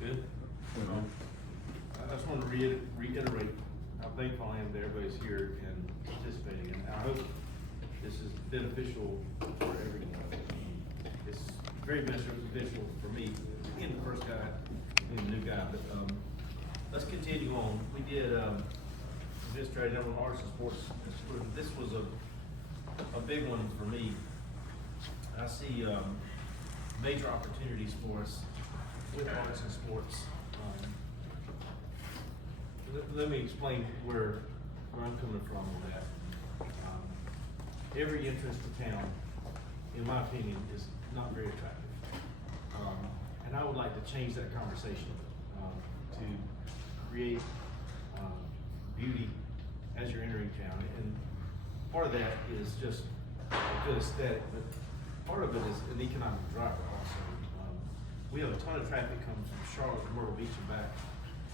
Good. I just want to reiterate how thankful I am that everybody's here and participating, and I hope this is beneficial for everyone. It's very beneficial for me, being the first guy, being the new guy, but, let's continue on. We did, administrative level arts and sports. This was a big one for me. I see, major opportunities for us with arts and sports. Let me explain where I'm coming from on that. Every entrance to town, in my opinion, is not very attractive. And I would like to change that conversation to create beauty as you're entering town. And part of that is just a good aesthetic, but part of it is an economic driver also. We have a ton of traffic coming from Charlotte, Myrtle Beach and back,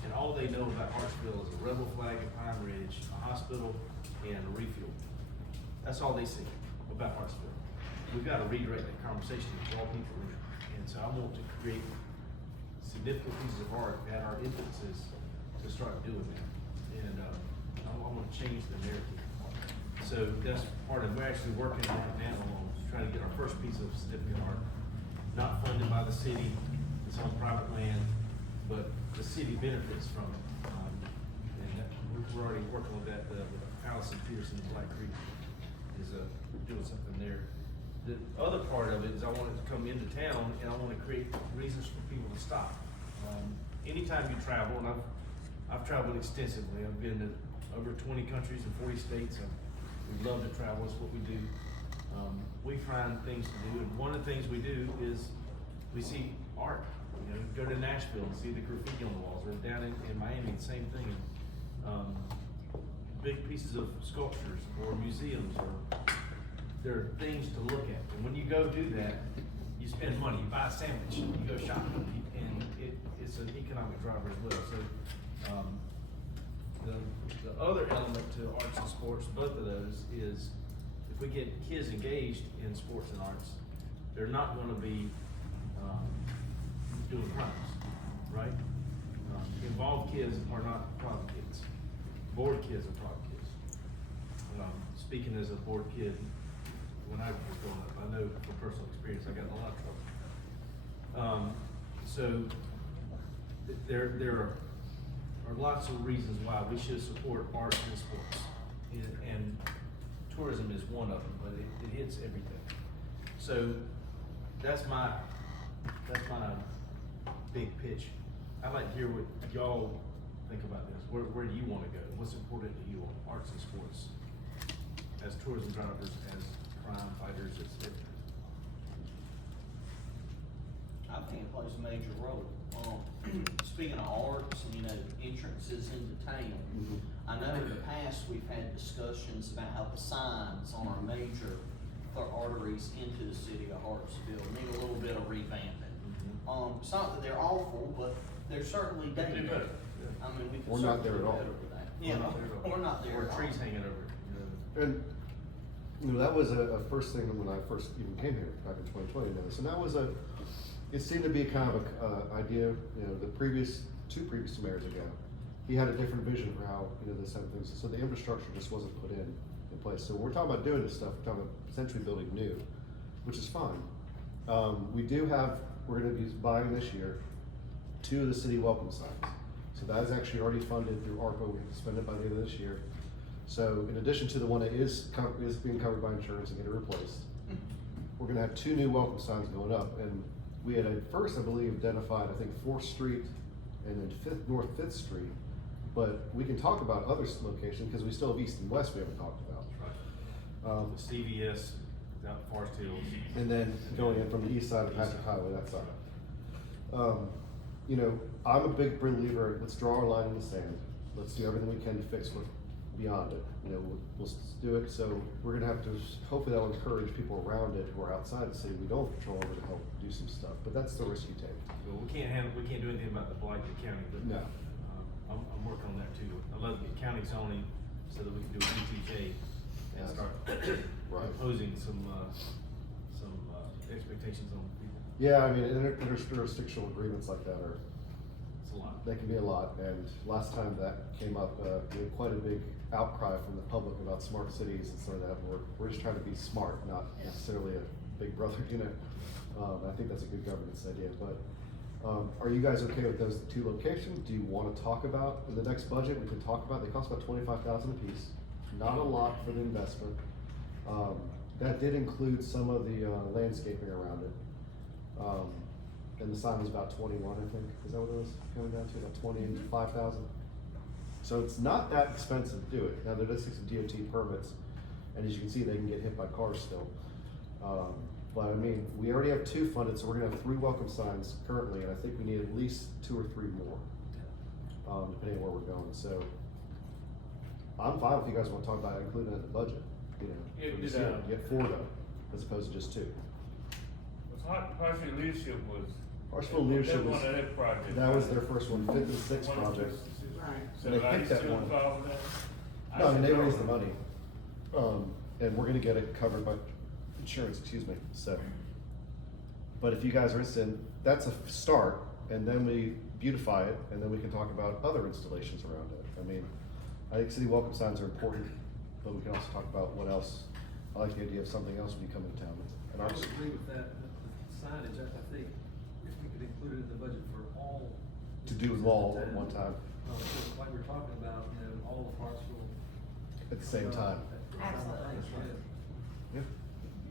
and all they know about Hartsville is a rebel flag at Pine Ridge, a hospital, and a refuel. That's all they see about Hartsville. We've got to redirect that conversation to draw people in. And so I want to create significant pieces of art at our entrances to start doing that. And I want to change the narrative. So that's part of, we're actually working right now on trying to get our first piece of significant art, not funded by the city, it's on private land, but the city benefits from it. And that, we're already working with that, with Allison Peterson, Black Creek is doing something there. The other part of it is I want it to come into town and I want to create reasons for people to stop. Anytime you travel, and I've traveled extensively, I've been to over 20 countries and 40 states, and we love to travel, it's what we do. We find things to do, and one of the things we do is we see art. You know, go to Nashville and see the graffiti on the walls, or down in Miami, the same thing. Big pieces of sculptures or museums, or there are things to look at. And when you go do that, you spend money, you buy a sandwich, you go shopping, and it's an economic driver as well. So the other element to arts and sports, both of those, is if we get kids engaged in sports and arts, they're not going to be doing crimes, right? Involved kids are not problem kids. Bored kids are problem kids. Speaking as a bored kid, when I was growing up, I know from personal experience I got in a lot of trouble. So there are lots of reasons why we should support arts and sports, and tourism is one of them, but it hits everything. So that's my big pitch. I'd like to hear what y'all think about this. Where do you want to go? What's important to you on arts and sports as tourism drivers, as crime fighters, as everything? I think it plays a major role. Speaking of arts, you know, entrances into town, I know in the past we've had discussions about how the signs on our major arteries into the city of Hartsville need a little bit of revamping. It's not that they're awful, but they're certainly dated. Better. I mean, we could Or not there certainly at all. do better with that. Yeah, or not there Or at all. trees hanging over it. And, you know, that was a first thing when I first even came here back in 2020. And that was it seemed to be kind of a idea, you know, the two previous mayors ago, he had a different vision for how, you know, this type of things. So the infrastructure just wasn't put in place. So when we're talking about doing this stuff, we're talking about potentially building new, which is fine. We're gonna be buying this year 2 of the city welcome signs. So that is actually already funded through ARPA. We can spend it by the end of this year. So in addition to the one that is being covered by insurance and get it replaced, we're gonna have 2 new welcome signs going up. And we had at first, I believe, identified, I think 4th Street and then North 5th Street. But we can talk about other locations because we still have East and West we haven't talked about. The CVS down at Forest Hills. And then going in from the east side of Patrick Highway, that side. You know, I'm a big believer, let's draw our line in the sand. Let's do everything we can to fix what beyond it. You know, we'll do it. So we're gonna have to, hopefully that will encourage people around it who are outside the city we don't control over to help do some stuff. But that's the risk you take. Well, we can't do anything about the blight in the county, but No. I'm working on that too. I'd love to get county zoning so that we can do a BTJ and start imposing some expectations on people. Yeah, I mean, interjurisdictional agreements like that are a lot. That can be a lot, and last time that came up, we had quite a big outcry from the public about smart cities and some of that. We're just trying to be smart, not necessarily a big brother, you know. I think that's a good governance idea, but, are you guys okay with those two locations? Do you wanna talk about, in the next budget, we can talk about, they cost about 25,000 apiece, not a lot for the investment. That did include some of the, landscaping around it. And the sign was about 21, I think, is that what it was coming down to, about 25,000? So it's not that expensive to do it. Now, there does take some DOT permits, and as you can see, they can get hit by cars still. But I mean, we already have 2 funded, so we're gonna have 3 welcome signs currently, and I think we need at least 2 or 3 more, depending on where we're going, so. I'm fine if you guys wanna talk about including it in the budget, you know. Yeah, for did, this year. Get 4 though, as opposed to just 2. Hartsville Leadership was. Hartsville Leadership That was, one of their projects. that was their first one, 5th and 6th One of project. So And they are you picked that still one. involved with that? No, I mean, they raised the money, and we're gonna get it covered by insurance, excuse me, so. But if you guys are interested, that's a start, and then we beautify it, and then we can talk about other installations around it. I mean, I think city welcome signs are important, but we can also talk about what else. I like the idea of something else when you come into town. And I our, would agree with that, the signage, I think, if we could include it in the budget for all. to do them all at one time, Because like we're talking about, you know, all of Hartsville. at the same time. Absolutely. Yeah,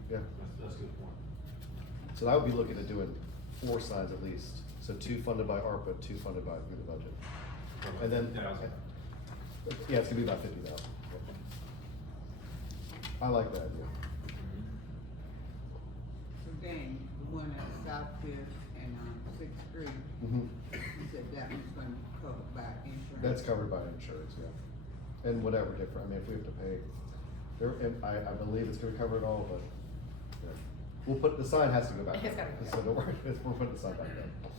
yeah. That's a good point. So I would be looking at doing 4 signs at least. So 2 funded by ARPA, 2 funded by through the budget. And then, 50,000. yeah, it's gonna be about 50,000. I like that idea. So Dan, the one at South Fifth and, 6th Street, Mhm. you said that one's gonna be covered by insurance? That's covered by insurance, yeah. And whatever different, I mean, if we have to pay, there, and I believe it's gonna cover it all, but, yeah. We'll put, the sign has to go back It's up, gotta go. so don't worry, we're putting the sign back up.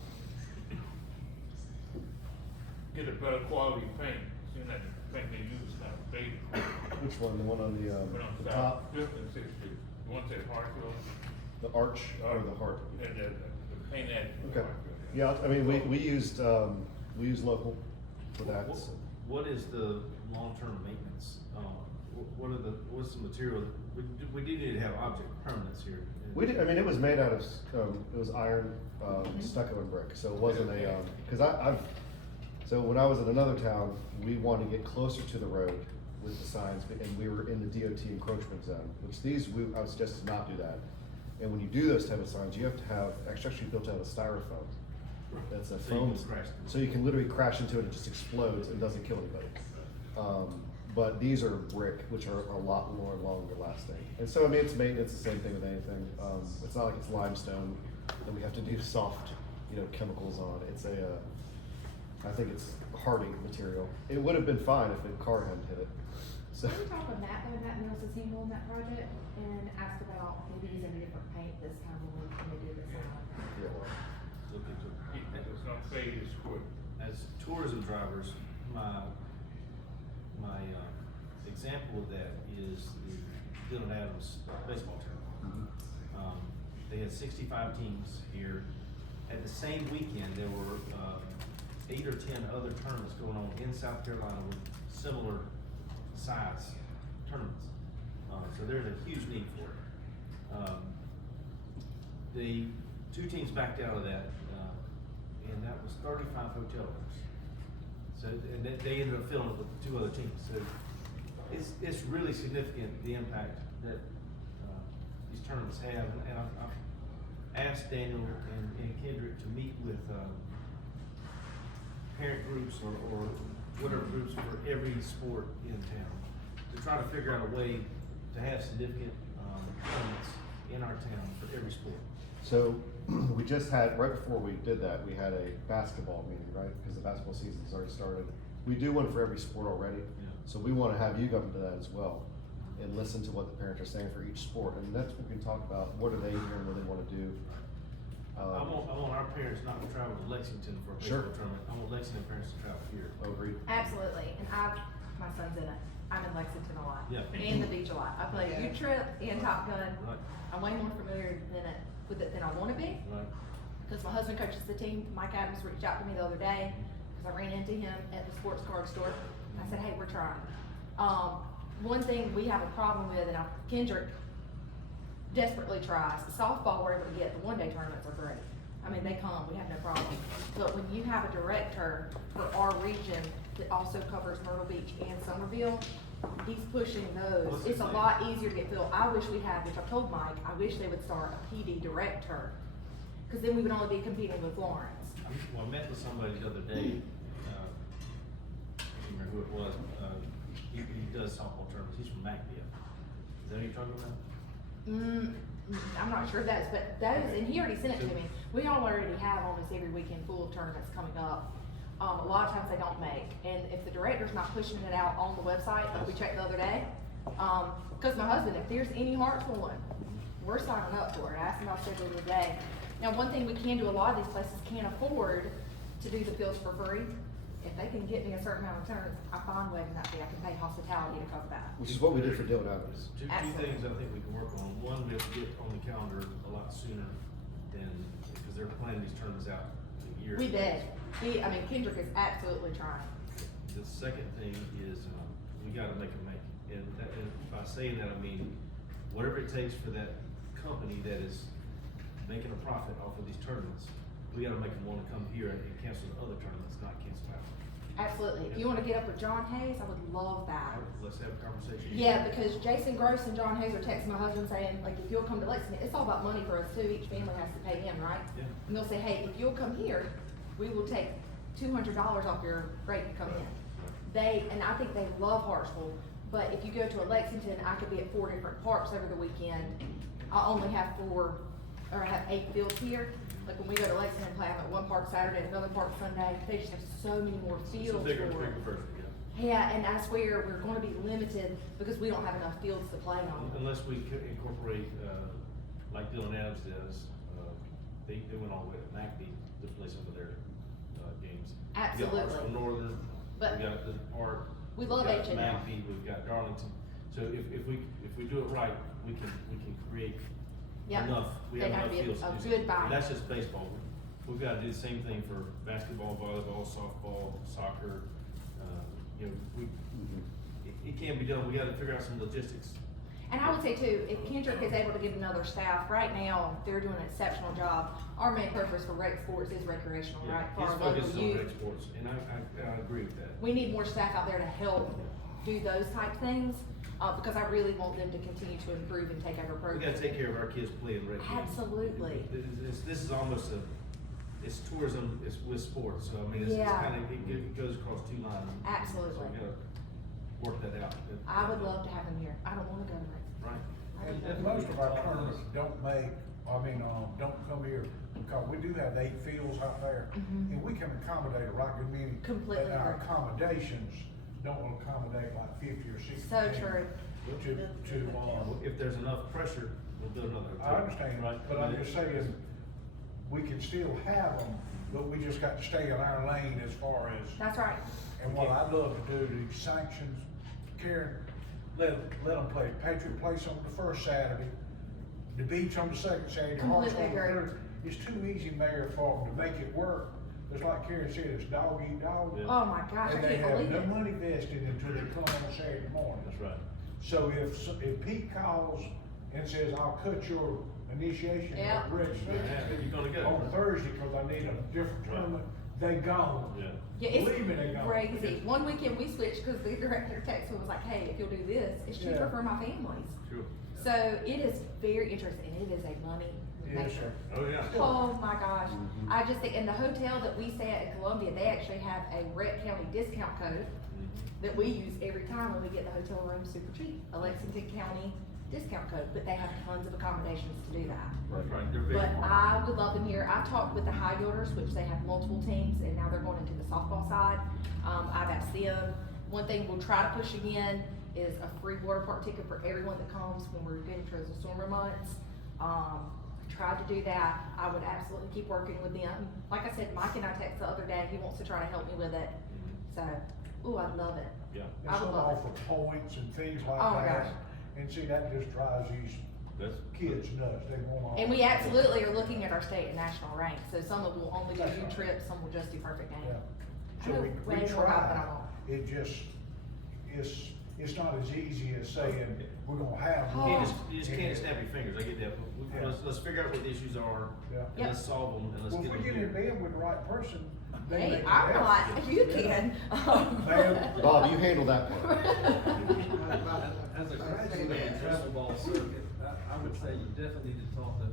Get a better quality paint, seeing that the paint they use is kind of faded. Which one, the one on But on the South top, Fifth and Sixth Street, the one that Hartsville. the arch or the heart? And the paint that. Okay, yeah, I mean, we used local for that, What- so. What is the long-term maintenance? What's the material? We do need to have object permanence here. We did, I mean, it was made out of, it was iron, stucco and brick, so it wasn't a, cause so when I was in another town, we wanted to get closer to the road with the signs, and we were in the DOT encroachment zone, which I would suggest to not do that. And when you do those type of signs, you have to have, actually built out of styrofoam. That's a So you foam, can crash them. so you can literally crash into it and it just explodes and doesn't kill anybody. But these are brick, which are a lot more longer lasting. And so, I mean, it's maintenance, the same thing with anything. It's not like it's limestone that we have to do soft, chemicals on. It's I think it's hardy material. It would have been fine if a car hadn't hit it, so. Can we talk with Matt though, Matt Mills is handling that project, and ask about maybe using a different paint this time when we do this one? Yeah. Look into it. It's not faded, it's quick. As tourism drivers, my example of that is the Dylan Adams baseball team. They had 65 teams here. At the same weekend, there were 8 or 10 other tournaments going on in South Carolina with similar size tournaments. So there's a huge need for it. The 2 teams backed out of that, and that was 35 hotel rooms. So, and they ended up filling it with 2 other teams. So it's really significant, the impact that these tournaments have. And I've asked Daniel and Kendrick to meet with parent groups or whatever groups for every sport in town to try to figure out a way to have significant tournaments in our town for every sport. So, we just had, right before we did that, we had a basketball meeting, right? Because the basketball season's already started. We do one for every sport already. Yeah. So we wanna have you come to that as well and listen to what the parents are saying for each sport. And that's what we can talk about, what are they hearing, what they wanna do. I want our parents not to travel to Lexington for a Sure. baseball tournament. I want Lexington parents to travel here. Agreed. Absolutely, and my son's in it, I'm in Lexington a lot. Yeah. And the beach a lot, I play Yeah. U Trip and Top Gun, Right, I'm way more familiar with it than I wanna be, right. because my husband coaches the team. Mike Adams reached out to me the other day, cause I ran into him at the sports card store. I said, hey, we're trying. One thing we have a problem with, and Kendrick desperately tries, softball we're able to get, the one-day tournaments are great. I mean, they come, we have no problem. But when you have a director for our region that also covers Myrtle Beach and Somerville, he's pushing those. What's It's his a name? lot easier to get filled. I wish we had, which I've told Mike, I wish they would start a PD director, cause then we would only be competing with Lawrence. Well, I met with somebody the other day, I can't remember who it was, he does softball tournaments, he's from Macville. Is that who you're talking about? I'm not sure that's, but that is, and he already sent it to me. We already have almost every weekend full of tournaments coming up. A lot of times they don't make, and if the director's not pushing it out on the website, like we checked the other day, cause my husband, if there's any Hartsville one, we're signing up for it. I asked him, I'll schedule it today. Now, one thing we can do, a lot of these places can't afford to do the fields for free. If they can get me a certain amount of tournaments, I'm fine waiving that fee. I can pay hospitality to cover that. Which is what we did for Dillon Adams. Two Absolutely. things I think we can work on. One, we have to get on the calendar a lot sooner than, because they're planning these tournaments out a year. We did. Kendrick is absolutely trying. The second thing is, we gotta make them make. And that, and by saying that, I mean, whatever it takes for that company that is making a profit off of these tournaments, we gotta make them wanna come here and cancel the other tournaments, not cancel out. Absolutely. If you wanna get up with John Hayes, I would love that. Let's have a conversation. Yeah, because Jason Gross and John Hayes are texting my husband saying, like, if you'll come to Lexington, it's all about money for us too. Each family has to pay in, right? Yeah. And they'll say, hey, if you'll come here, we will take $200 off your rate to come in. And I think they love Hartsville, but if you go to a Lexington, I could be at 4 different parks over the weekend. I only have 8 fields here. Like when we go to Lexington, play, I'm at one park Saturday, another park Sunday. They just have so many more It's a fields bigger for it. version, yeah. Yeah, and I swear, we're gonna be limited because we don't have enough fields to play on. Unless we could incorporate, like Dillon Adams does, they went all the way to McBee to play some of their, games. We got Absolutely. Hartsville Northern, But we got the park. we love we've got H&M. McBee, we've got Darlington, so if we do it right, we can create Yep. enough, we They have gotta enough be a fields to do good something. buy. And that's just baseball, we've gotta do the same thing for basketball, volleyball, softball, soccer, it can be done, we gotta figure out some logistics. And I would say too, if Kendrick is able to get another staff, right now, they're doing an exceptional job. Our main purpose for rec sports is recreational, Yeah, right? For his our focus local is on youth. rec sports, and I agree with that. We need more staff out there to help do those type things, because I really want them to continue to improve and take over We programs. gotta take care of our kids playing rec. games. Absolutely. This is almost it's tourism, it's with sports, so I mean, it's Yeah. kinda, it goes across two lines. Absolutely. So we gotta work that out. I would love to have them here. I don't wanna go to rec. Right. I And, would and love most to. of our tournaments don't don't come here, because we do have 8 fields out there, Mhm. and we can accommodate a right good many. Completely But our agree. accommodations don't accommodate like 50 or 60. So true. If there's enough pressure, we'll build another. I understand, Right. but I'm just saying, we can still have them, but we just got to stay in our lane as far as. That's right. And what I'd love to do, the sanctions, Karen, let them play Patriot Place on the first Saturday, the beach on the second Saturday, Completely Hartsville on the agree. third. It's too easy, Mayor, for them to make it work. Just like Karen said, it's dog eat dog. Yeah. Oh my gosh, I And they can't have believe no it. money vested until they come on Saturday morning. That's right. So if Pete calls and says, I'll cut your initiation Yeah. registration Yeah, you're gonna go. on Thursday, cause I need a different tournament, they gone. Yeah. Yeah, Believe me, they it's gone. crazy. One weekend we switched because the director texted me and was like, hey, if you'll do this, it's cheaper Yeah. for my families. Sure. So it is very interesting. It is a money Yes, maker. sir. Oh, yeah. Oh my gosh. I just think, in the hotel that we stay at in Columbia, they actually have a Rhett County discount code that we use every time when we get the hotel room super cheap. A Lexington County discount code, but they have tons of accommodations to do that. That's right, they're big. But I would love them here. I've talked with the High Yielders, which they have multiple teams, and now they're going into the softball side. I've asked them, one thing we'll try to push again is a free water park ticket for everyone that comes when we're getting towards the summer months. Tried to do that. I would absolutely keep working with them. Like I said, Mike and I texted the other day, he wants to try to help me with it. So, ooh, I'd love it. Yeah. And I would some love it. offer points and things like Oh my that. gosh. And see, that just drives these That's. kids nuts, they want all. And we absolutely are looking at our state and national ranks, so some of will only do U trips, some will just do perfect game. Yeah. So I know we way more about that try, I won't. it just, it's not as easy as saying, we're gonna have Oh. one. You just can't snap your fingers, I get that, but Yeah. let's figure out what the issues are, Yeah. and Yep. let's solve them, and let's Well, get if them we get in here. bed with the right person, they Hey, make it I'm happen. not, you can. Ma'am. Bob, you handle that part. As a graduate of the travel ball circuit, I would say you definitely need to talk to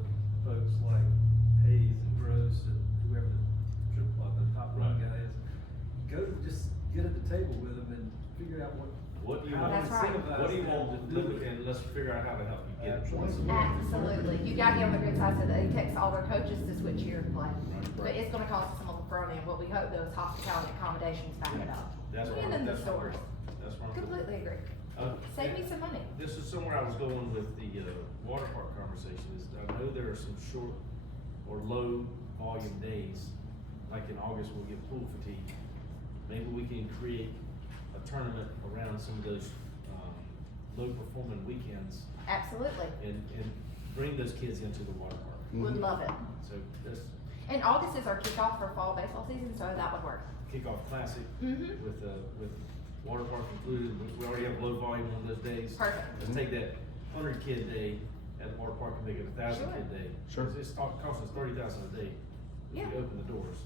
folks like Hayes and Gross and whoever the top run guy is. Go, just get at the table with them and figure out What do you how to want? That's right. incentivize What do you them want, to do it. and let's figure out how to help you get it. Absolutely. Absolutely, you gotta get on the good side so that they text all their coaches to switch here and play. But Right. it's gonna cost us some on the front end, what we hope those hospitality accommodations back it up. That's where And I'm, in the that's where stores. that's where I'm. Completely agree. Save me some money. This is somewhere I was going with the, water park conversation, is I know there are some short or low volume days, like in August we'll get pool fatigue. Maybe we can create a tournament around some of those, low performing weekends Absolutely, and bring those kids into the water park. would love it. So that's And August is our kickoff for fall baseball season, so that would work. kickoff classic Mhm. with water park included. We already have low volume on those days. Perfect. Let's take that 100 kid day at the water park and make it 1,000 Sure. kid day. Sure. It's costing us 30,000 a day if Yeah. we open the doors.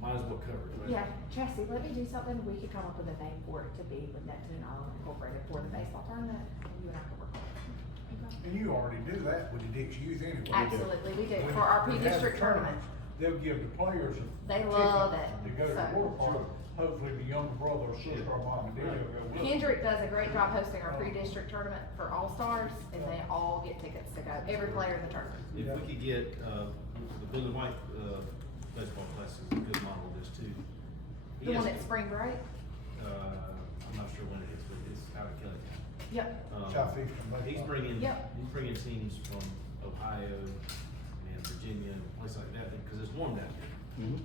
Might as well cover it, right? Yeah, Chassie, let me do something, we could come up with a name for it to be with Neptune Island Incorporated for the baseball tournament, and you and I can work on it. Okay. And you already do that with the Dixie Youth anyway. Absolutely, we do, When- for our when P they have district tournament. tournaments, they'll give the players a They ticket love it. to go to the So- water park. Hopefully the younger brother or sister or mom and dad will go with them. Kendrick does a great job hosting our pre-district tournament for all-stars, and they all get tickets to go, every player in the tournament. If we could get, the blue and white, baseball class is a good model of this too. He The one has- at spring break? I'm not sure when it is, but it's out of Kelly. Yep, Southeastern baseball. Yep. He's bringing teams from Ohio and Virginia and places like that, because it's warm down here. Mhm.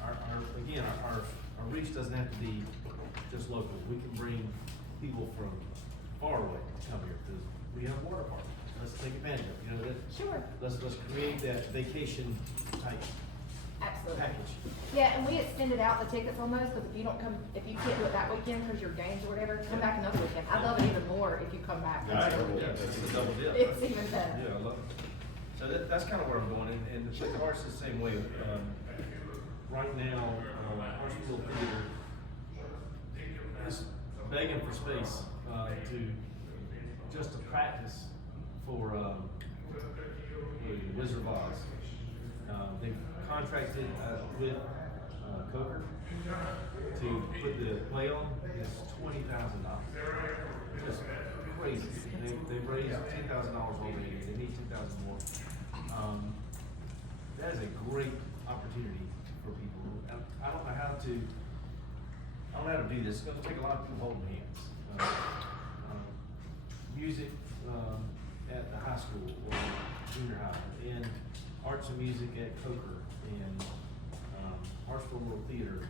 Our reach doesn't have to be just local. We can bring people from far away to come here, because we have a water park. Let's take advantage of it, you know, sure, let's create that vacation type absolutely. package. Yeah, and we extended out the tickets on those, because if you don't come, if you can't do it that weekend because your games or whatever, come back another weekend. I love it even more if you come back. Yeah, another weekend. it's a double dip. It's even better. Yeah, I love it. So that's kind of where I'm going, and the Lake Arts is the same way. Right now, Hartsville Theater is begging for space, to practice for, Wizard of Oz. They've contracted, with, Coker to put the play on, it's $20,000. Just crazy. They've raised $10,000 already, they need 10,000 more. That is a great opportunity for people. I don't know how to do this, it's gonna take a lot of people holding hands. Music, at the high school or junior high, and arts and music at Coker, and, Hartsville World Theater.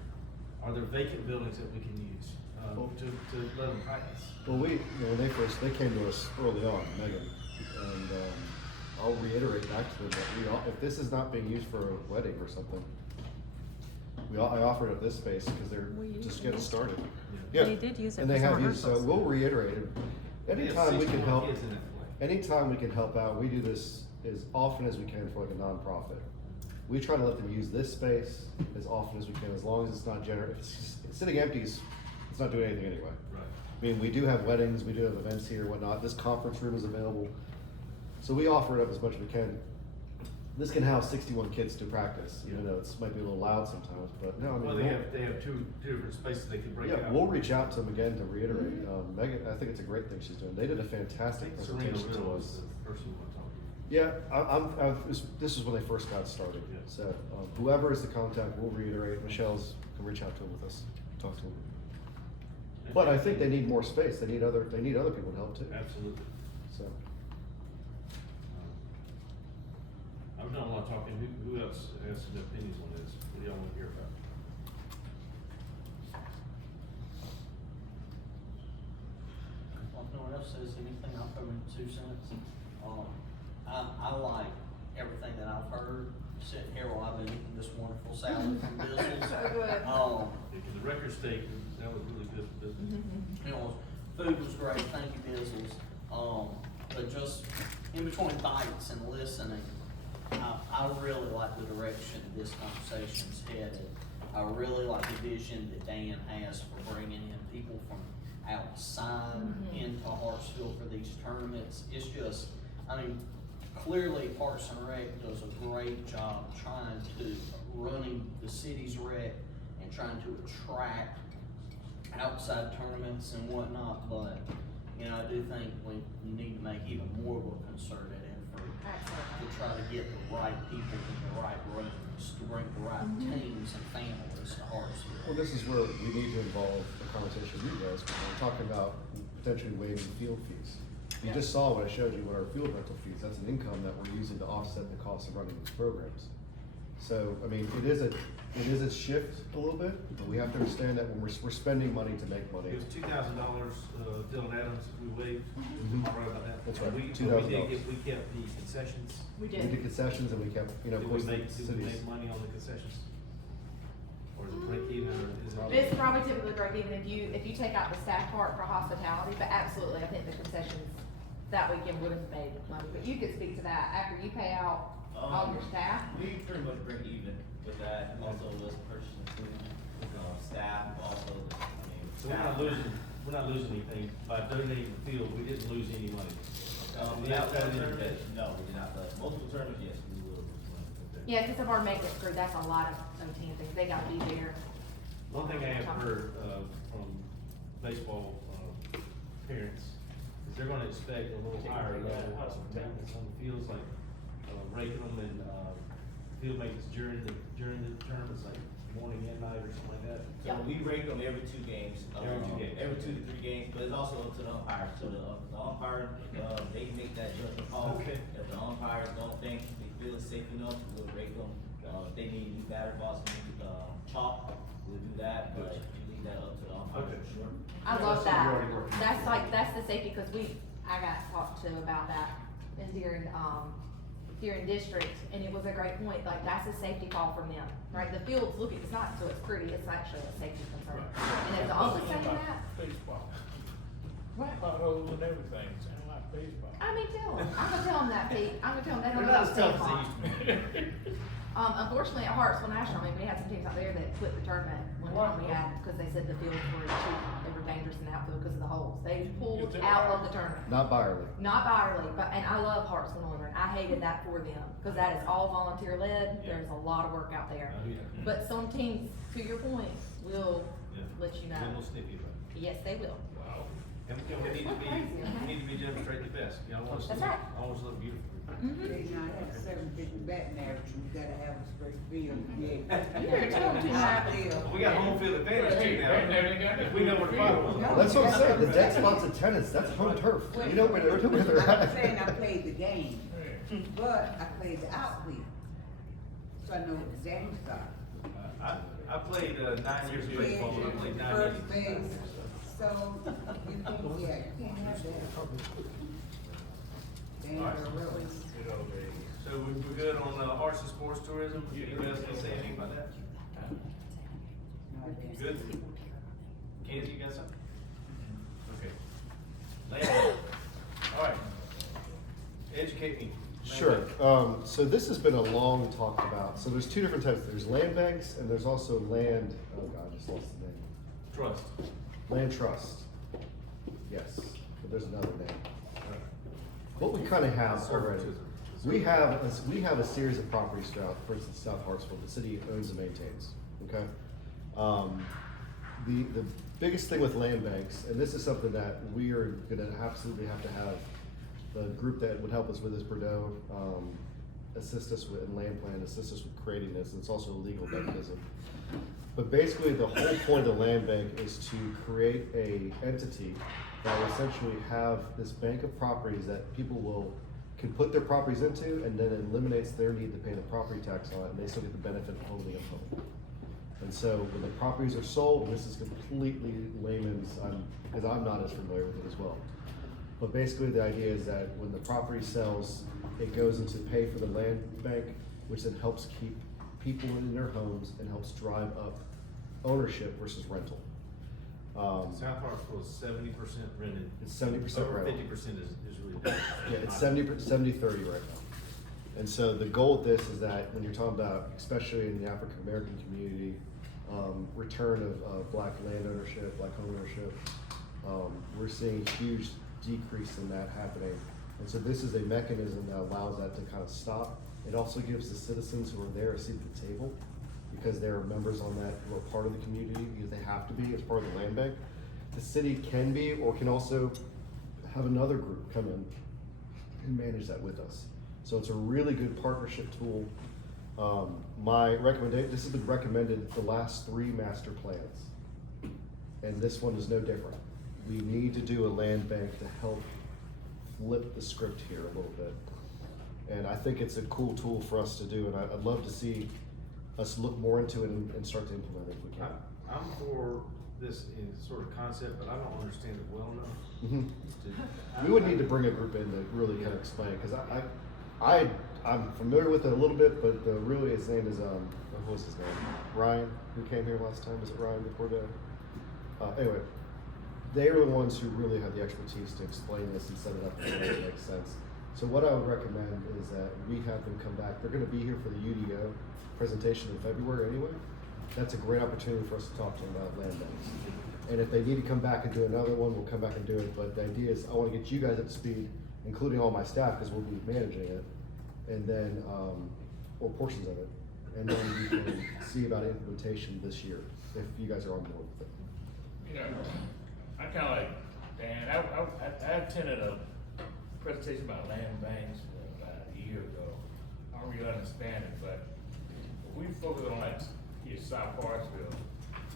Are there vacant buildings that we can use, to let them practice? Well, when they came to us early on, Megan, and, I'll reiterate back to them that if this is not being used for a wedding or something, I offered up this space because they're just getting started. Yeah. Yeah, They did use it and for they some have used, so rehearsals. we'll reiterate it. We have Anytime we can 61 help, kids in that play. anytime we can help out, we do this as often as we can for like a nonprofit. We try to let them use this space as often as we can, as long as it's not if it's sitting empty, it's not doing anything anyway. Right. I mean, we do have weddings, we do have events here and whatnot, this conference room is available. So we offer it up as much as we can. This can house 61 kids to practice, even though it's might be a little loud sometimes, but no, I mean. Well, they have two different spaces they can break out. Yeah, we'll reach out to them again to reiterate. Megan, I think it's a great thing she's doing. They did a I fantastic think Serena presentation to Riddle us. was the person we want to talk to. Yeah, this is when they first got started. Yeah. So, whoever is the contact, we'll reiterate. Michelle's can reach out to them with us, talk to them. But I think they need more space. They need other people to help too. Absolutely. So, I've done a lot of talking. Who else has some opinions on this? What do y'all want to hear about? If no one else says anything, I'll throw in 2 cents. I like everything that I've heard. Sitting here while I've been eating this wonderful salad from Bizzle's. So good. because the record steak, that was really good business. You know, food was great, thank you, Bizzles. But just in between bites and listening, I really like the direction this conversation's headed. I really like the vision that Dan has for bringing in people from outside into Hartsville for these tournaments. It's just, I mean, clearly Parks and Rec does a great job trying to, running the city's rec and trying to attract outside tournaments and whatnot, but, you know, I do think we need to make even more of a concerted effort to try to get the right people in the right rooms, to bring the right teams and families to Hartsville. Well, this is where we need to involve a conversation with you guys, because we're talking about potentially waiving field fees. You just saw what I showed you, what our field rental fees, that's an income that we're using to offset the cost of running these programs. So, I mean, it is a shift a little bit, but we have to understand that when we're spending money to make money. It was $2,000, Dylan Adams, we waived, am I right about that? That's right, We $2,000. we kept the concessions. We We did did. concessions and we kept, you know, of Did we course, the make, did we cities. make money on the concessions? Or is it break even, or is it? It's probably typically break even if you take out the staff part for hospitality, but absolutely, I think the concessions that weekend would have made money, but you could speak to that after you pay out all your staff. We pretty much break even with that, also with purchasing food, staff, also, I mean. So we're not losing anything by donating the field, we didn't lose any money. That tournament, no, we did not, but multiple tournaments, yes, we will. Yeah, because of our maintenance crew, that's a lot of OT and things, they gotta be there. One thing I have heard, from baseball, parents, is they're gonna expect a little higher level of maintenance on the fields, like, raking them and, field maintenance during the tournaments, like morning and night or something like that. So we rate them every 2 games. Every 2 games. Every 2 to 3 games, but it's also up to the umpire, so the umpire, they make that judgment call. Okay. If the umpires don't think they feel it's safe enough, we'll rate them. If they need new batter balls, need, chalk, we'll do that, but you leave that up to the umpire Okay. for sure. I That's love something that. we're already working on. That's the safety, cause I got talked to about that in during district, and it was a great point, like, that's a safety call from them, right? The fields, look, it's not so it's pretty, it's actually a safety concern. And if the ump's saying that, Baseball, what? potholes and everything, sound like baseball. I mean, tell them, I'm gonna tell them that, Pete, I'm gonna tell them they don't They're know not as what's tough going as they on. used to be. Unfortunately, at Hartsville National, I mean, we had some teams out there that quit the tournament one time we had, cause they said the fields were they were dangerous in the outfield because of the holes. They pulled out of the tournament. Not Byerly. Not Byerly, and I love Hartsville Northern. I hated that for them, cause that is all volunteer led. There's a lot of work out there. Oh, yeah. But some teams, to your point, will Yeah. let you Get a know. little snippy about it. Yes, they will. Wow. And we need to be demonstrate the best, you know, I want us to That's look, right. I want us to look beautiful. They not have 750 batting average, you gotta have a straight field, yeah. You better tell them to not. Outfield. We got home field advantage too now, if we know where the bottom is. No. That's what I'm saying, the dead spots and tennis, that's home turf. You know where they're I'm at. saying I played the game, but I played the outfield, so I know what the games are. I played, 9 years of baseball, and I played 9 years. First base, so you can, yeah, you can't have that. Dangerous. So we're good on, arts and sports tourism, anybody else gonna say anything about that? Good? Kenzie, you got something? Okay. Land. All right. Educate me. Sure, so this has been a long talked about, so there's 2 different types, there's land banks and there's also land, oh god, I just lost the name. Trust. Land trust, yes, but there's another name. What we kinda have already, we have a series of properties throughout, for instance, South Hartsville, the city owns and maintains, okay? The biggest thing with land banks, and this is something that we are gonna absolutely have to have the group that would help us with this Bordeaux, assist us with, and land plan, assist us with creating this, and it's also a legal mechanism. But basically, the whole point of the land bank is to create a entity that will essentially have this bank of properties that people can put their properties into, and then it eliminates their need to pay the property tax on it, and they still get the benefit of holding a home. And so when the properties are sold, and this is completely layman's, because I'm not as familiar with it as well. But basically, the idea is that when the property sells, it goes into pay for the land bank, which then helps keep people in their homes and helps drive up ownership versus rental. South Hartsville is 70% rented. It's 70% Over rental. 50% is really different. Yeah, it's 70-30 right now. And so the goal with this is that when you're talking about, especially in the African American community, return of black land ownership, black home ownership, we're seeing a huge decrease in that happening. And so this is a mechanism that allows that to kind of stop. It also gives the citizens who are there a seat at the table, because there are members on that who are part of the community, because they have to be as part of the land bank. The city can be, or can also have another group come in and manage that with us. So it's a really good partnership tool. My recommendation, this has been recommended the last 3 master plans, and this one is no different. We need to do a land bank to help flip the script here a little bit. And I think it's a cool tool for us to do, and I'd love to see us look more into it and start to implement it if we can. I'm for this in sort of concept, but I don't understand it well enough. Mhm. We would need to bring a group in to really kind of explain it, because I'm familiar with it a little bit, but really his name is, what was his name? Ryan, who came here last time, was it Ryan before that? Anyway, they are the ones who really have the expertise to explain this and set it up in a way that makes sense. So what I would recommend is that we have them come back. They're gonna be here for the UDO presentation in February anyway. That's a great opportunity for us to talk to them about land banks. And if they need to come back and do another one, we'll come back and do it. But the idea is I wanna get you guys up to speed, including all my staff, because we'll be managing it. And then, or portions of it. And then we can see about implementation this year, if you guys are on board with it. You know, I kinda like, Dan, I attended a presentation about land banks about a year ago. I don't really understand it, but we focus on like, here, South Hartsville,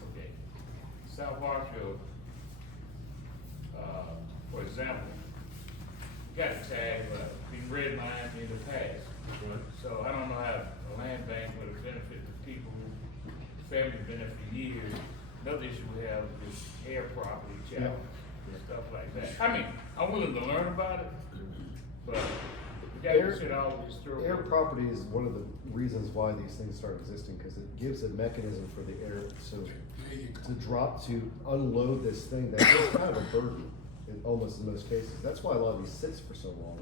okay? South Hartsville, for example, got a tag, been red lines in the past. Right. So I don't know how a land bank would benefit the people who, family been there for years. Another issue we have is air property challenges and stuff like that. I mean, I'm willing to learn about it, but we gotta sit always through. Air property is one of the reasons why these things start existing, because it gives a mechanism for the air to drop, to unload this thing that is kind of a burden in almost in most cases. That's why a lot of these sits for so long.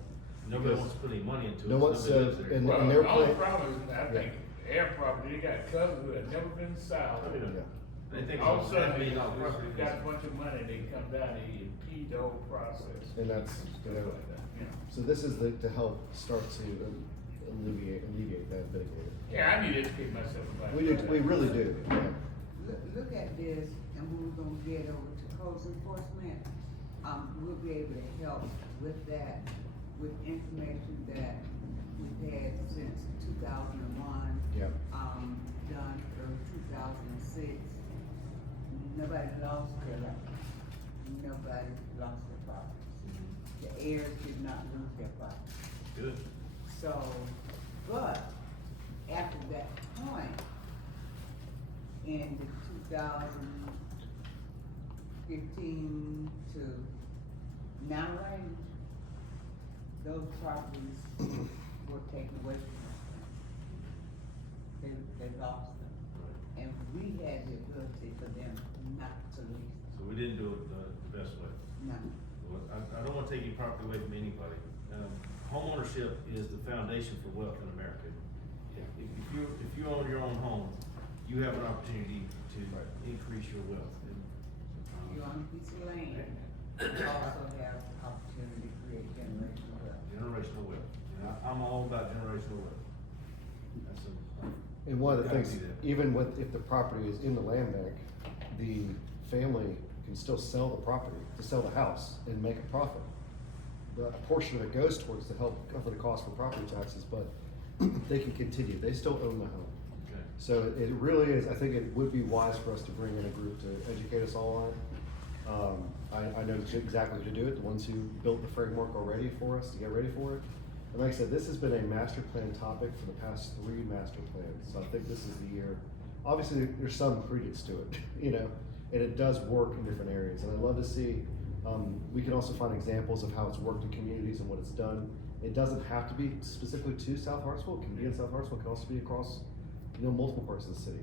Nobody wants to put any money into it. No one Nobody said, lives there. and Well, they're the only playing. problem is, I think, air property, they got cousins who have never been south. I mean, Yeah. they think All of a it's sudden, $1 they million property. got a bunch of money, they come down, they impede the whole process. And that's, you know, Stuff like that, you know. so this is to help start to alleviate that, mitigate it. Yeah, I need to educate myself about it. We really do, yeah. Look at this, and when we're gonna get over to codes enforcement, we'll be able to help with that, with information that we've had since 2001. Yeah. Done for 2006. Nobody lost their life. Nobody lost their property. The heirs did not lose their property. Good. So, but after that point, in the 2015 to now range, those properties were taken away from us. They lost them. And we had the ability for them not to lease. So we didn't do it the best way. No. Well, I don't want to take your property away from anybody. Homeownership is the foundation for wealth in America. If you own your own home, you have an opportunity to increase your wealth. And, You own a piece of land, you also have the opportunity to create generational wealth. generational wealth. And I'm all about generational wealth. That's a, And one of the gotta things, do that. even with, if the property is in the land bank, the family can still sell the property, to sell the house and make a profit. A portion of it goes towards to help cover the cost for property taxes, but they can continue, they still own the home. Okay. So it really is, I think it would be wise for us to bring in a group to educate us all on it. I know exactly who to do it, the ones who built the framework already for us to get ready for it. And like I said, this has been a master plan topic for the past 3 master plans, so I think this is the year. Obviously, there's some credence to it, you know, and it does work in different areas, and I'd love to see, we can also find examples of how it's worked in communities and what it's done. It doesn't have to be specifically to South Hartsville, it can be in South Hartsville, it can also be across, you know, multiple parts of the city.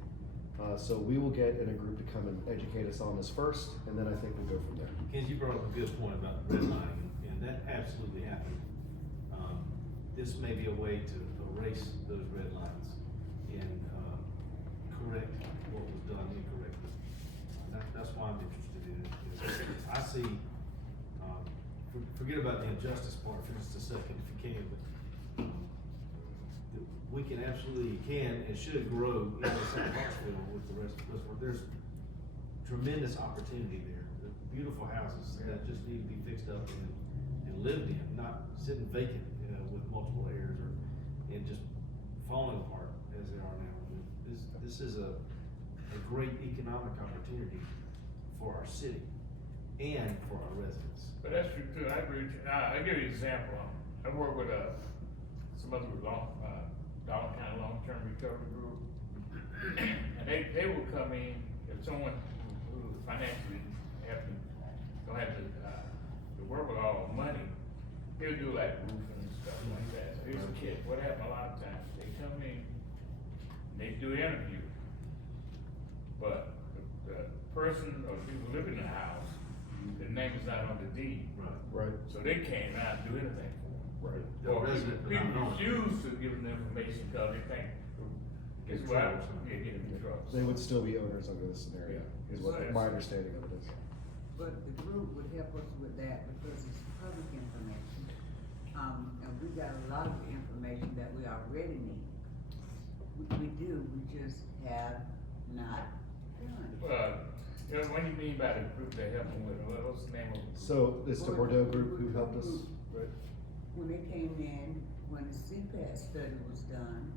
So we will get in a group to come and educate us on this first, and then I think we'll go from there. Ken, you brought up a good point about redlining, and that absolutely happened. This may be a way to erase those red lines and, correct what was done incorrectly. That's why I'm interested in it, is I see, forget about the injustice part for just a second, if you can, but, we can absolutely, can and should grow in the South Hartsville with the rest of us, where there's tremendous opportunity there. The beautiful houses that just need to be fixed up and lived in, not sitting vacant, with multiple heirs and just falling apart as they are now. This is a great economic opportunity for our city and for our residents. But that's true too, I agree with you. I'll give you an example. I work with, some other Darwin County Long-Term Recovery Group. And they will come in, if someone who financially don't have to work with all the money, they'll do like roofing and stuff like that. So here's a kid, what happened a lot of times, they come in, they do an interview. But the person or people living in the house, their name is not on the deed. Right. So they can't not do anything for them. Right. The Or resident will not people know. refuse to give them the information because they think, guess Get what, trouble or something. yeah, get in trouble. They would still be owners under this scenario, is what my understanding of it is. But the group would help us with that because it's public information. And we got a lot of information that we already need. We do, we just have not done it. Well, what do you mean by the group they help them with, what's the name of it? So it's the Bordeaux group who helped us, right? When they came in, when the CPAT study was done.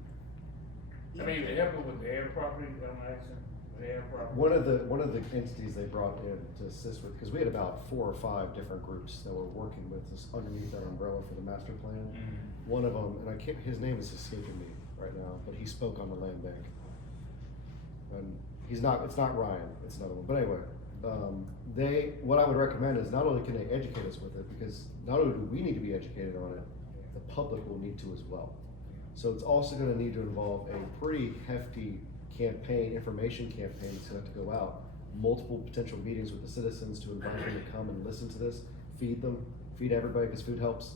I mean, they help them with the air property, I'm asking, the air property? One of the entities they brought in to assist with, because we had about 4 or 5 different groups that were working with us underneath that umbrella for the master plan. Mhm. One of them, and I can't, his name is escaping me right now, but he spoke on the land bank. And it's not Ryan, it's another one, but anyway, what I would recommend is not only can they educate us with it, because not only do we need to be educated on it, the public will need to as well. So it's also gonna need to involve a pretty hefty campaign, information campaign that's gonna have to go out. Multiple potential meetings with the citizens to invite them to come and listen to this, feed everybody, because food helps.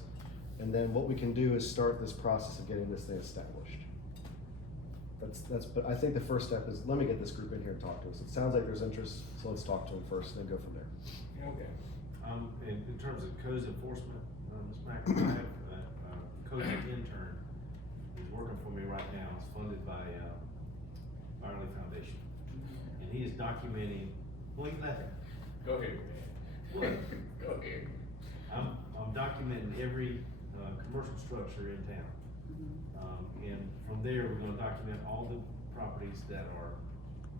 And then what we can do is start this process of getting this thing established. But I think the first step is, let me get this group in here and talk to us. It sounds like there's interest, so let's talk to them first and then go from there. Okay. In terms of codes enforcement, Ms. Mack, I have a code intern who's working for me right now. It's funded by, Firely Foundation. And he is documenting, well, you laughing? Go ahead, What? man. Go ahead. I'm documenting every, commercial structure in town. And from there, we're gonna document all the properties that are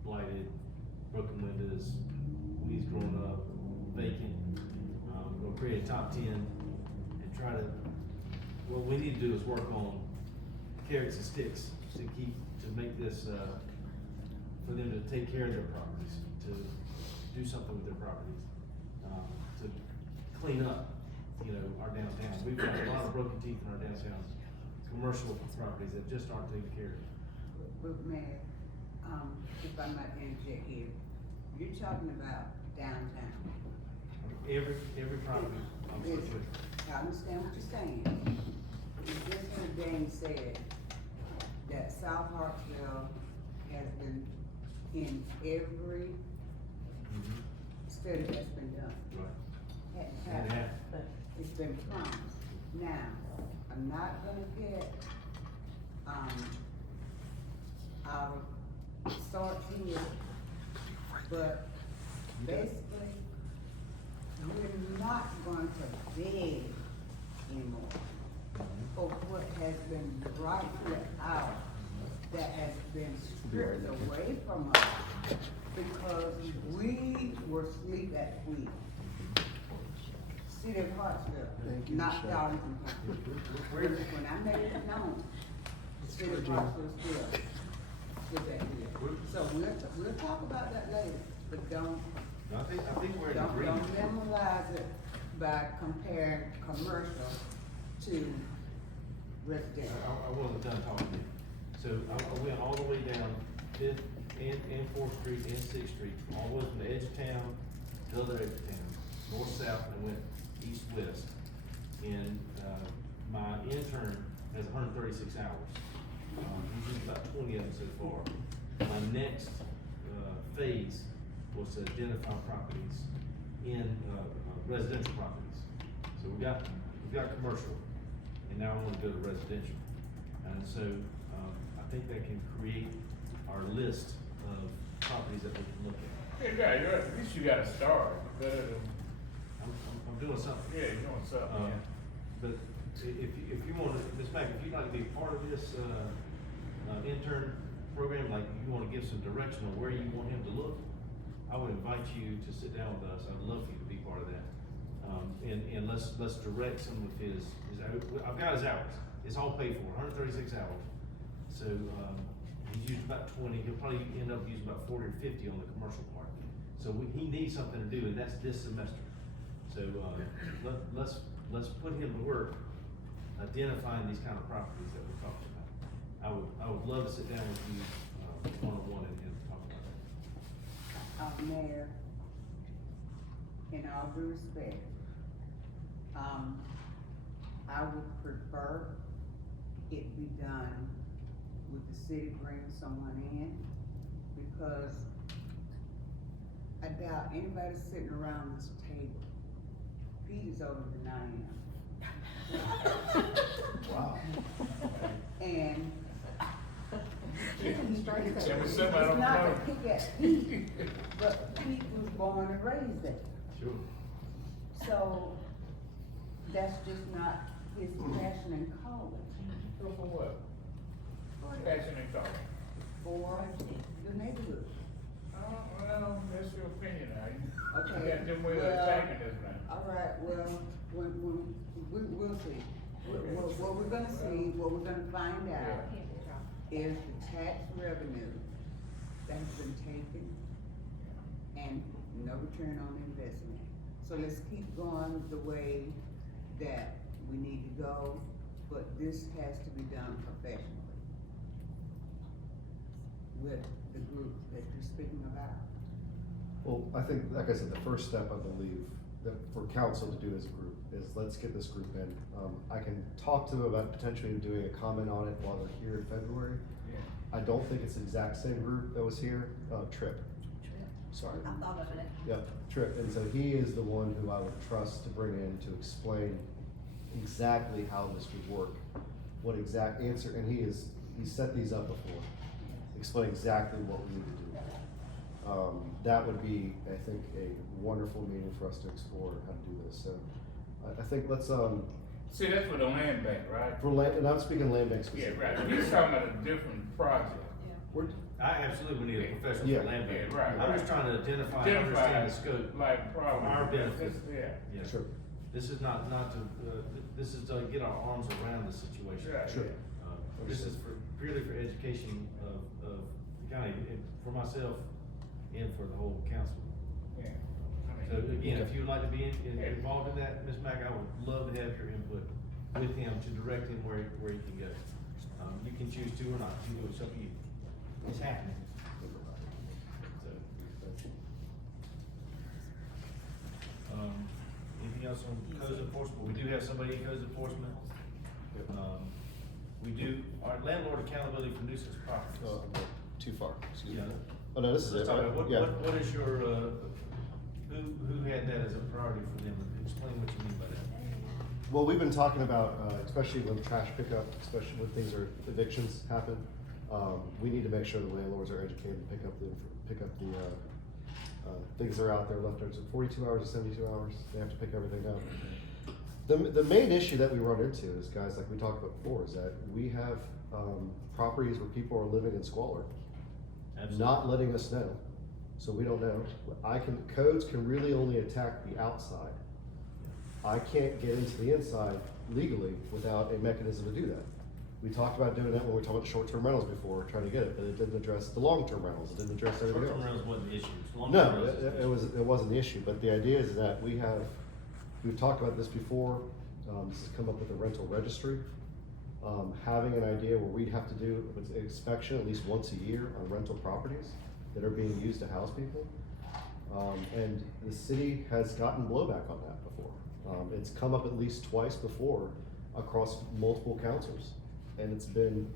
blighted, broken windows, weeds growing up, vacant. We're gonna create a top 10 and try to, what we need to do is work on carrots and sticks to make this, for them to take care of their properties, to do something with their properties, to clean up, our downtown. We've got a lot of broken teeth in our downtown commercial properties that just aren't taken care of. But Mayor, if I might interject here, you're talking about downtown. Every property, I'm sorry. Listen, I understand what you're saying. You just heard Danny said that South Hartsville has been in every study that's been done. Right. Hadn't And it happened, has. but it's been promised. Now, I'm not gonna get, out of sorts here, but basically, we're not going to beg anymore for what has been rightfully ours, that has been stripped away from us because we were asleep at the wheel. City of Hartsville, Thank you, not Michelle. Darlington County. When I made it known, the city of Hartsville still asleep at the wheel. So we'll talk about that later, but don't I think we're in agreement. don't memorize it by comparing commercial to residential. I wasn't done talking to you. So I went all the way down Fifth and Fourth Street and Sixth Street, all the way from the edge of town to the other edge of town, north, south, and went east, west. And, my intern has 136 hours. He's used about 20 of them so far. My next, phase was to identify properties in, residential properties. So we've got commercial, and now I wanna go to residential. And so, I think that can create our list of properties that we can look at. Yeah, you're, at least you got a start, better than, I'm doing something. yeah, you're doing something, yeah. But if you wanna, Ms. Mack, if you'd like to be part of this, intern program, like you wanna give some direction on where you want him to look, I would invite you to sit down with us. I'd love for you to be part of that. And let's direct some of his, I've got his hours. It's all paid for, 136 hours. So, he's used about 20, he'll probably end up using about 40 or 50 on the commercial part. So he needs something to do, and that's this semester. So, let's put him to work identifying these kind of properties that we're talking about. I would love to sit down with you, one-on-one and talk about that. Mayor, in all due respect, I would prefer it be done with the city bringing someone in, because I doubt anybody's sitting around this table. Pete is older than I am. Wow. And Yeah, but somebody it's don't not know. to pick at Pete, but Pete was born and raised there. Sure. So, that's just not his passion and calling So for what? Passion and calling. for the neighborhood. Well, that's your opinion, now. You Okay, got them way of well, attacking this man. All right, well, we'll see. What we're gonna see, what we're gonna find out is the tax revenue that has been taken and no return on investment. So let's keep going the way that we need to go, but this has to be done professionally with the group that you're speaking about. Well, I think, like I said, the first step, I believe, that for council to do as a group is let's get this group in. I can talk to them about potentially doing a comment on it while they're here in February. Yeah. I don't think it's the exact same group that was here, Trip. Sorry. I thought of it. Yep, Trip, and so he is the one who I would trust to bring in to explain exactly how this would work. What exact answer, and he's set these up before, explain exactly what we need to do. That would be, I think, a wonderful meeting for us to explore how to do this, so I think let's, See, that's for the land bank, right? for land, and I'm speaking land bank Yeah, specifically. right, he's talking about a different project. We're, I absolutely need a professional Yeah. for land bank. Yeah, right, I'm just right. trying to identify and understand the scope. Like, problem. For our benefit. Yeah. Yeah. Sure. This is not to, this is to get our arms around the situation. Right. Sure. This is purely for education of the county, and for myself and for the whole council. Yeah. So again, if you'd like to be involved in that, Ms. Mack, I would love to have your input with him to direct him where he can go. You can choose to or not, it's up to you. It's happening. So. Anything else on codes enforcement? We do have somebody in codes enforcement. We do, our landlord accountability for nuisance properties. too far, excuse me. Yeah. Oh, no, this is Let's it, talk right? about, Yeah. what is your, who had that as a priority for them? Explain what you mean by that. Well, we've been talking about, especially when trash pickup, especially when things are, evictions happen, we need to make sure the landlords are educated to pick up the things that are out there left over. Is it 42 hours or 72 hours? They have to pick everything up. The main issue that we run into is, guys, like we talked about before, is that we have, properties where people are living in squalor. Not letting us know, so we don't know. Codes can really only attack the outside. I can't get into the inside legally without a mechanism to do that. We talked about doing that when we talked about short-term rentals before, trying to get it, but it didn't address the long-term rentals, it didn't address everything else. Short-term rentals wasn't the issue. Long-term No, rentals is the issue. it wasn't the issue, but the idea is that we've talked about this before, this has come up with a rental registry. Having an idea where we'd have to do an inspection at least once a year on rental properties. that are being used to house people. And the city has gotten blowback on that before. It's come up at least twice before across multiple councils. And it's been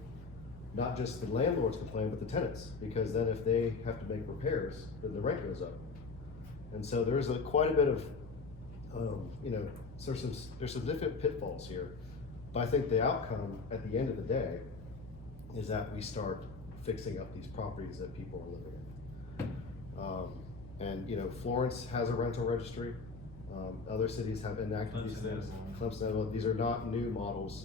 not just the landlords complaining, but the tenants, because then if they have to make repairs, then the rent goes up. And so there's quite a bit of, there's some different pitfalls here. But I think the outcome at the end of the day is that we start fixing up these properties that people are living in. And Florence has a rental registry. Other cities have enacted these Clemson things. has one. Clemson, these are not new models.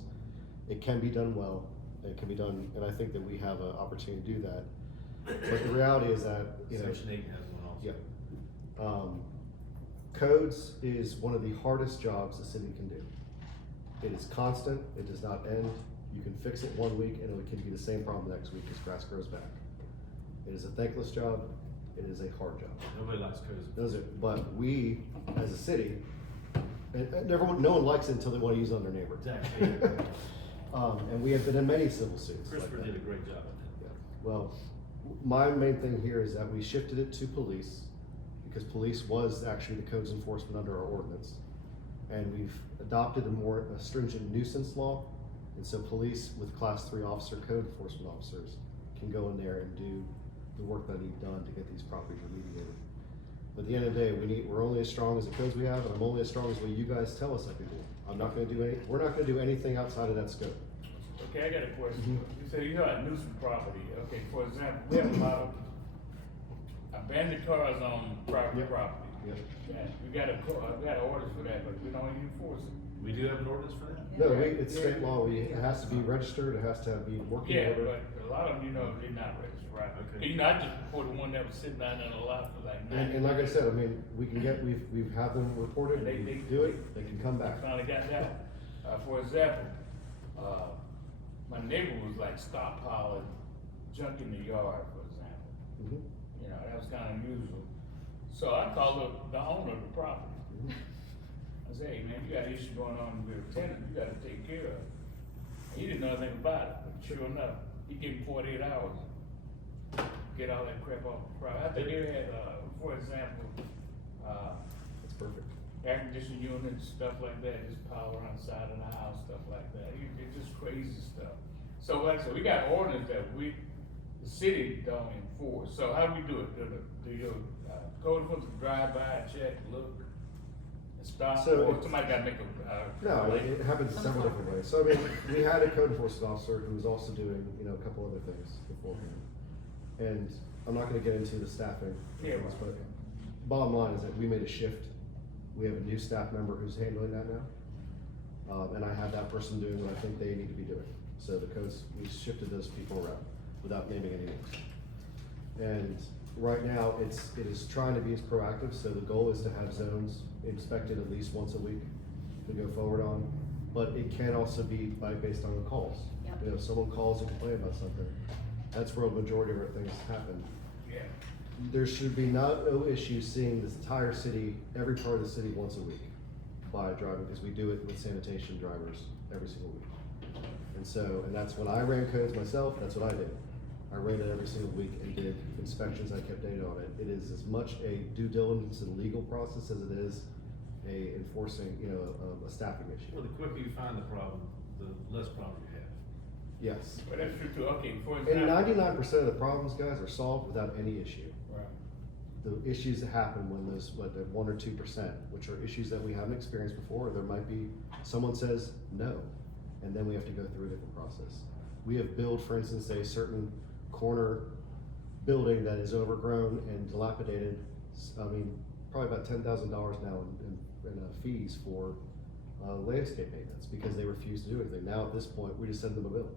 It can be done well. It can be done, and I think that we have an opportunity to do that. But the reality is that, Section 8 has one also. yeah. Codes is one of the hardest jobs the city can do. It is constant, it does not end. You can fix it one week and it can be the same problem next week as grass grows back. It is a thankless job, it is a hard job. Nobody likes codes. Does it? But we, as a city, and everyone, no one likes it until they want to use it on their neighbor. Exactly. And we have been in many civil suits. Christopher like that. did a great job at Yeah. Well, my main thing here is that we shifted it to police, because police was actually the codes enforcement under our ordinance. And we've adopted a more stringent nuisance law. And so police with class 3 officer, code enforcement officers can go in there and do the work that need done to get these properties remediated. But at the end of the day, we're only as strong as the codes we have, and I'm only as strong as what you guys tell us I can do. We're not gonna do anything outside of that scope. Okay, I got a question. You say you got nuisance property. Okay, for example, we have a lot of abandoned cars on private Yep. property. Yep. Yeah, we got orders for that, but we don't enforce it. We do have an ordinance for that? No, it's state law, it has to be registered, it has to be working Yeah, order. but a lot of them, they're not registered, right? Okay. I just reported one that was sitting down in a lot for like 90 And like I said, I mean, we've had them reported, They- we do it, they can come back. Finally got that. For example, my neighbor was like stockpiling junk in the yard, for example. Mhm. That was kinda unusual. So I called up the owner of the property. I said, hey man, you got an issue going on with a tenant, you gotta take care of it. He didn't know anything about it, but sure enough, he gave him 48 hours. Get all that crap off the property. I think they had, for example, That's perfect. air conditioning units, stuff like that, just pile around the side of the house, stuff like that. It's just crazy stuff. So like I said, we got ordinance that the city don't enforce. So how do we do it? Do your code enforcement drive by, check, look, and stop? So Or it- somebody gotta make a, No, it happens in several different ways. So I mean, we had a code enforcement officer who was also doing, a couple other things beforehand. And I'm not gonna get into the staffing, Yeah, but bottom line is that we made a shift. We have a new staff member who's handling that now. And I have that person doing what I think they need to be doing. So we shifted those people around without naming any names. And right now, it is trying to be as proactive, so the goal is to have zones inspected at least once a week to go forward on. But it can also be based on the calls. Yep. If someone calls and complains about something, that's where the majority of our things happen. yeah. There should be no issue seeing this entire city, every part of the city once a week by driving, because we do it with sanitation drivers every single week. And that's when I ran codes myself, that's what I did. I ran it every single week and did inspections, I kept data on it. It is as much a due diligence and legal process as it is a enforcing, a staffing issue. Well, the quicker you find the problem, the less problem you have. Yes. But that's true too. Okay, for And example. 99% of the problems, guys, are solved without any issue. Right. The issues that happen when the 1 or 2%, which are issues that we haven't experienced before, there might be, someone says no, and then we have to go through a different process. We have billed, for instance, a certain corner building that is overgrown and dilapidated, probably about $10,000 now in fees for landscape maintenance, because they refuse to do anything. Now at this point, we just send them a bill,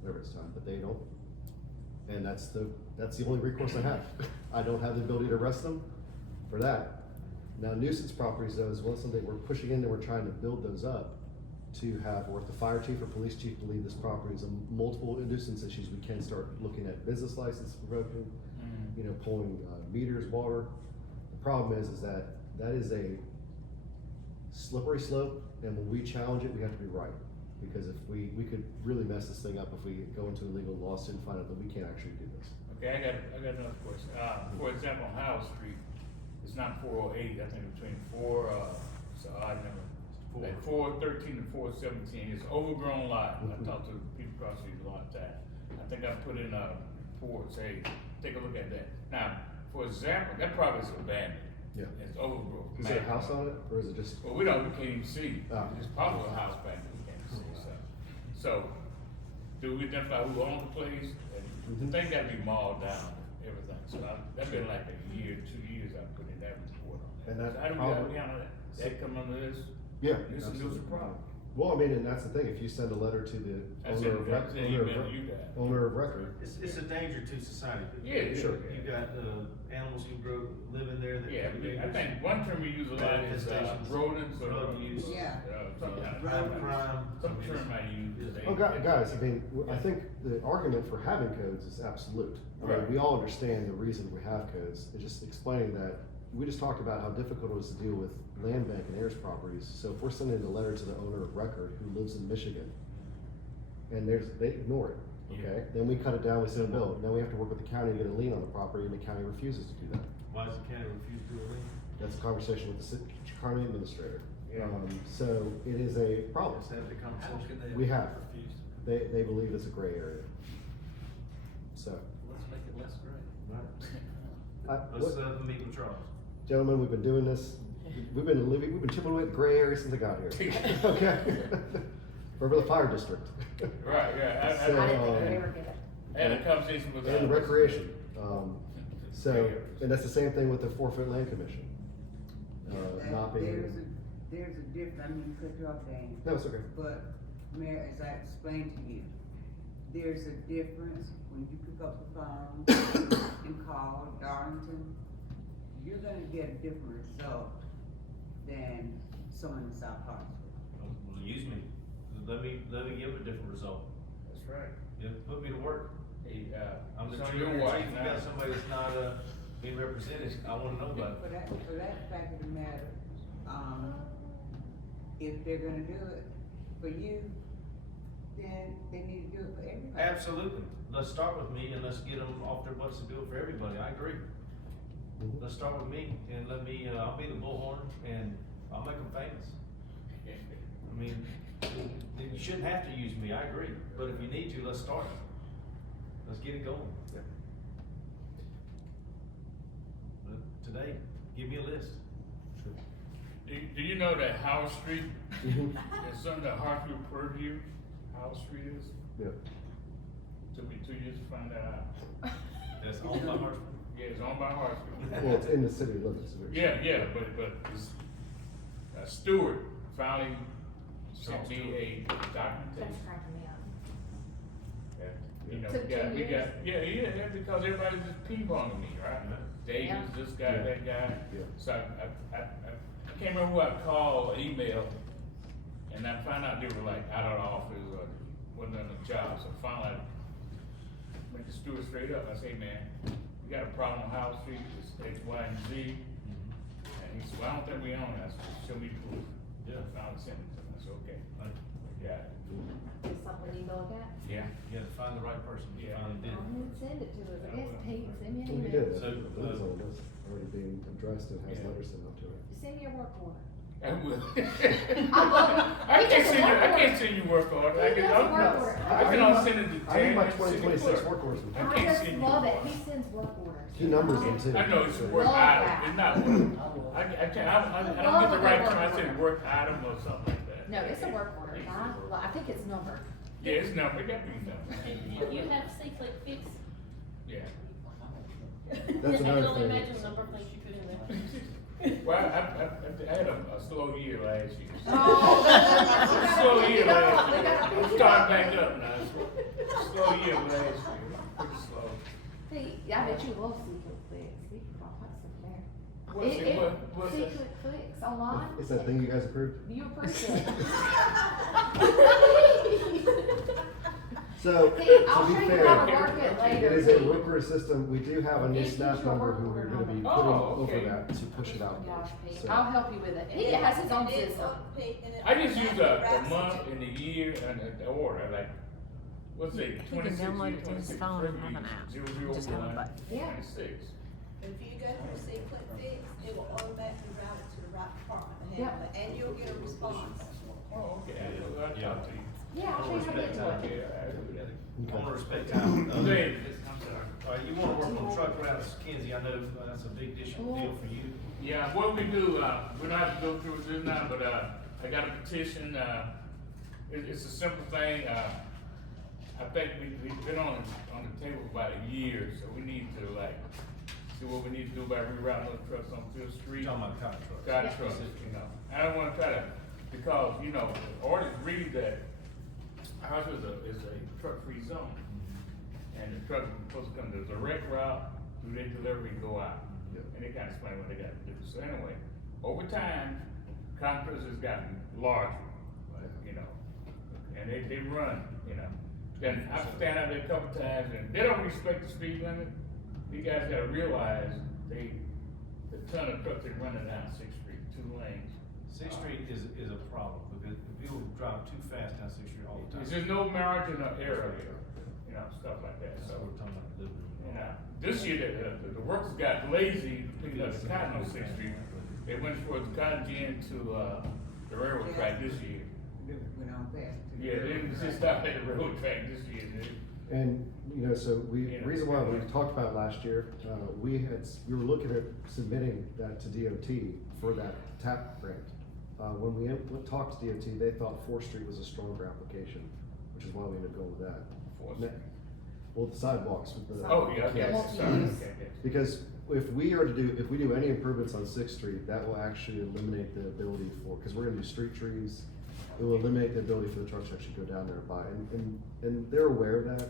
whenever it's time, but they don't. And that's the only recourse I have. I don't have the ability to arrest them for that. Now nuisance properties though is one something we're pushing in, and we're trying to build those up to have, or if the fire chief or police chief believe this property is a multiple nuisance issues, we can start looking at business license revoking, pulling meters, water. The problem is that is a slippery slope, and when we challenge it, we have to be right. Because if we could really mess this thing up if we go into a legal lawsuit and find out that we can't actually do this. Okay, I got another question. For example, on Howard Street, it's not 408, I think between it's an odd number. Like 413 and 417, it's overgrown lot. I talked to people across the street a lot of times. I think I put in a report, say, take a look at that. Now, for example, that property is abandoned. Yeah. It's overgrown. Is there a house on it, or is it just? Well, we can't even see. Ah. It's probably a house back there, we can't see, so, do we identify who owns the place? And the thing gotta be mauled down, everything, so that's been like a year, 2 years I put in that report on that. And that So how do we probably- handle that? That come under this? Yeah. This is absolutely. a problem. Well, I mean, and that's the thing, if you send a letter to the That's owner it, of that's record, an email you got. owner of record, It's a danger to society. Yeah, Sure. You've got, animals who live in there that. Yeah, I think one term we use a lot is, Manifestations, rodents or, drug use. Yeah. some kind of. Drug crime. Some term I use. oh, guys, I mean, I think the argument for having codes is absolute. I mean, Right. we all understand the reason we have codes, it's just explaining that, we just talked about how difficult it was to deal with land bank and heirs properties, so if we're sending a letter to the owner of record who lives in Michigan, and they ignore it, okay, then we cut it down, we send a bill, now we have to work with the county and get a lien on the property, and the county refuses to do that. Why does the county refuse to do a lien? That's a conversation with the county administrator. Yeah. So it is a problem. Let's have the How conversation. can they? We have. refuse? They believe it's a gray area. So, Let's make it less gray. Let's, meet with Charles. gentlemen, we've been doing this, we've been chipping away at the gray area since I got here. Okay? Remember the fire district? Right, yeah, So, I didn't think we ever get it. I had a conversation with. And recreation. So, and that's the same thing with the forfeit land commission. Not being. There's a difference, I mean, cut you off, Dane. No, it's okay. But, Mayor, as I explained to you, there's a difference when you pick up the phone and call Darlington, you're gonna get a different result than someone in South Hartsville. Well, use me. Let me give a different result. That's right. Yeah, put me to work. Hey, I'm the so tree your chief. wife If you now. got somebody that's not, being represented, I wanna know about For it. that fact of the matter, if they're gonna do it for you, then they need to do it for everybody. Absolutely. Let's start with me and let's get them off their butts and do it for everybody. I agree. Let's start with me and let me, I'll be the bullhorn and I'll make them famous. I mean, you shouldn't have to use me, I agree, but if you need to, let's start it. Let's get it going. But today, give me a list. Do you know that Howard Street Mhm. is under Hartsville purview? Howard Street is? Yeah. Took me 2 years to find that out. That's all my heart. Yeah, it's owned by Hartsville. Well, it's in the city limits. Yeah, but it's, Stewart finally sent me a That's documentation. cracking me up. You know, Took 2 we got, years? yeah, because everybody's just ping-ponging me, right? Davis, Yeah. this guy, Yeah. that guy. Yeah. So I can't remember who I called, or emailed, and I found out they were like out of the office or wasn't on the job, so finally I went to Stewart straight up, I say, man, we got a problem on Howard Street, it's X, Y, and Z. And he said, well, I don't think we own it, I said, show me proof. Yeah. I finally sent it to him, I said, okay, yeah, Is something we need to look at? yeah. You have to find the right person. You Yeah. finally did. Go ahead and send it to us, I guess, Pete, send me an Well, you email. did. So, It's on the list, already being addressed and has Yeah. letters sent out to it. Send me a work order. I will. I love it. I He can't does a send you, work I order. can't send you work order. I He can, does a work order. I can only send it to I need my Jan, city 2026 clerk. work orders. I I can't just send you love it, work. he sends work orders. He numbers them too. I know it's so- work Love item, that. it's not work. I can't, I don't get the right term, I said work item or something like that. No, it's a work order, I think it's numbered. Yeah, it's number, it got to be number. And you have C-click fix? Yeah. That's I another can only thing. imagine the number of things you put in there. Well, I had a slow year last year. Oh, Slow year we gotta last pick it year. up, we gotta I'm pick it starting up. back up now. Slow year last year, pretty slow. See, I bet you love secret clicks, we can talk about something there. What's it, what's it? Secret clicks online? It's that thing you guys approved? You appreciate it. So, See, I'll to show be you fair, how to work it later. it is a Pete. worker system, we do have a new It's staff usually a member work who we're order gonna be putting number. Oh, over okay. that to push it out. Gosh, Pete, So- I'll help you with it. He has his own system. I just use the month and the year and the order, like, what's it, can 26, download it to his 26, phone and have an app. 001, Just have a button. Yeah. 26. If you go through sequence fix, it will automatically route it to the right department to Yep. handle it, and you'll get a response. Oh, okay, I'll talk to you. Yeah, I'll show you how to get to it. Yeah, I'll do that. I wanna respect time. Go ahead, I'm sorry. You wanna work on truck routes, Kenzie, I know that's a big deal for you. Yeah, what we do, we don't have to go through this now, but, I got a petition, it's a simple thing, I think we've been on the table for about a year, so we need to like, see what we need to do about rerouting those trucks on Fifth Street. Talking about cotton trucks. Cotton Yeah. trucks, you know, I don't wanna try to, because, you know, the ordinance read that Hartsville is a truck-free zone. And the truck is supposed to come the direct route, do their delivery, and go out. Yep. And they kinda explain what they gotta do. So anyway, over time, contractors has gotten larger, you know, and they run, you know. Then I've stand out there a couple times and they don't respect the speed limit. You guys gotta realize the ton of trucks that running down Sixth Street, 2 lanes. Sixth Street is a problem, because people drive too fast down Sixth Street all the time. There's no margin of error there, you know, stuff like that, That's so. what we're talking about delivery. You know, this year, the workers got lazy picking up the cotton on Sixth Street. They went towards the cotton gin to, the railroad track this year. Went on past. to the Yeah, they didn't just stop at the railroad track this year, did they? And, you know, so Yeah. the reason why we talked about it last year, we were looking at submitting that to DOT for that TAP grant. When we talked to DOT, they thought 4th Street was a stronger application, which is why we ended up going with that. Fourth Ne- Street. Well, the sidewalks with the. Oh, yeah, okay, Yes. sorry, okay, okay. Because if we do any improvements on Sixth Street, that will actually eliminate the ability for, because we're gonna do street trees. It will eliminate the ability for the trucks to actually go down there and buy, and they're aware of that.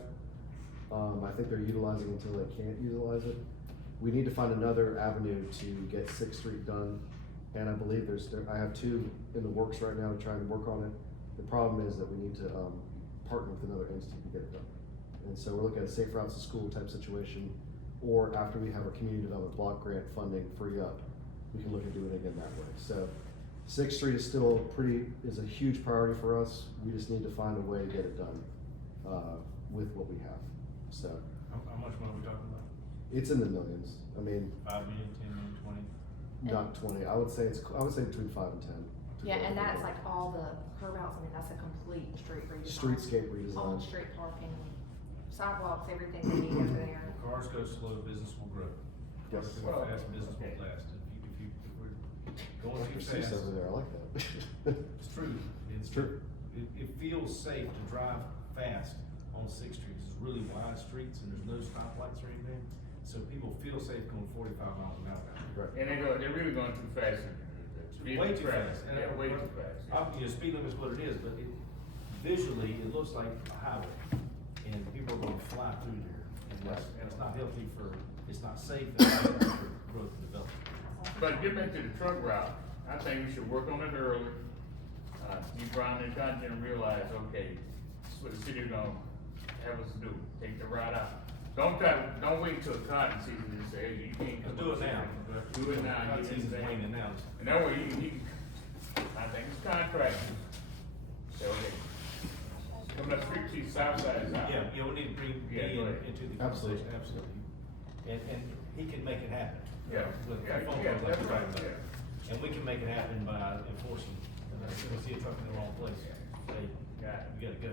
I think they're utilizing it until they can't utilize it. We need to find another avenue to get Sixth Street done, and I believe I have 2 in the works right now trying to work on it. The problem is that we need to, partner with another entity to get it done. And so we're looking at a safe routes to school type situation, or after we have our community development block grant funding free up, we can look at doing it again that way. So Sixth Street is still is a huge priority for us. We just need to find a way to get it done, with what we have. So How much money are we talking about? it's in the millions. I mean, 5 million, 10 million, 20? not 20. I would say between 5 and 10. to Yeah, go and with that's it. like all the curb routes, I mean, that's a complete street redesign. Streetscape redesign. On street parking, sidewalks, everything they need over there. Cars go slow, business will grow. Yes. Cars go fast, business will last. If we're going too Cease fast. over there, I like that. It's true. It's true. It feels safe to drive fast on Sixth Street. It's really wide streets and there's no stoplights or anything. So people feel safe going 45 miles an hour. Right. And they're really going too fast. Way too fast. Yeah, way too fast. Speed limit's what it is, but visually, it looks like a highway. And people are gonna fly through there. And it's not healthy it's not safe, it's not healthy for growth and development. But get back to the truck route, I think we should work on it early. You Brown and Cotton realize, okay, this is what the city's gonna have us do, take the route out. Don't wait until cotton season and say, hey, you can't come. Do it now. Do it now. Cotton get it season's done. waning now. And that way I think it's contractors. Say, okay, come up street, see south side is out. Yeah, we need to bring Yeah, go ahead. into the Absolutely. conversation, absolutely. And he can make it happen. Yeah. With Yeah, phone yeah, calls like that's we're right, talking about. yeah. And we can make it happen by enforcing. If we see a truck in the wrong place, say, Got it. you gotta go.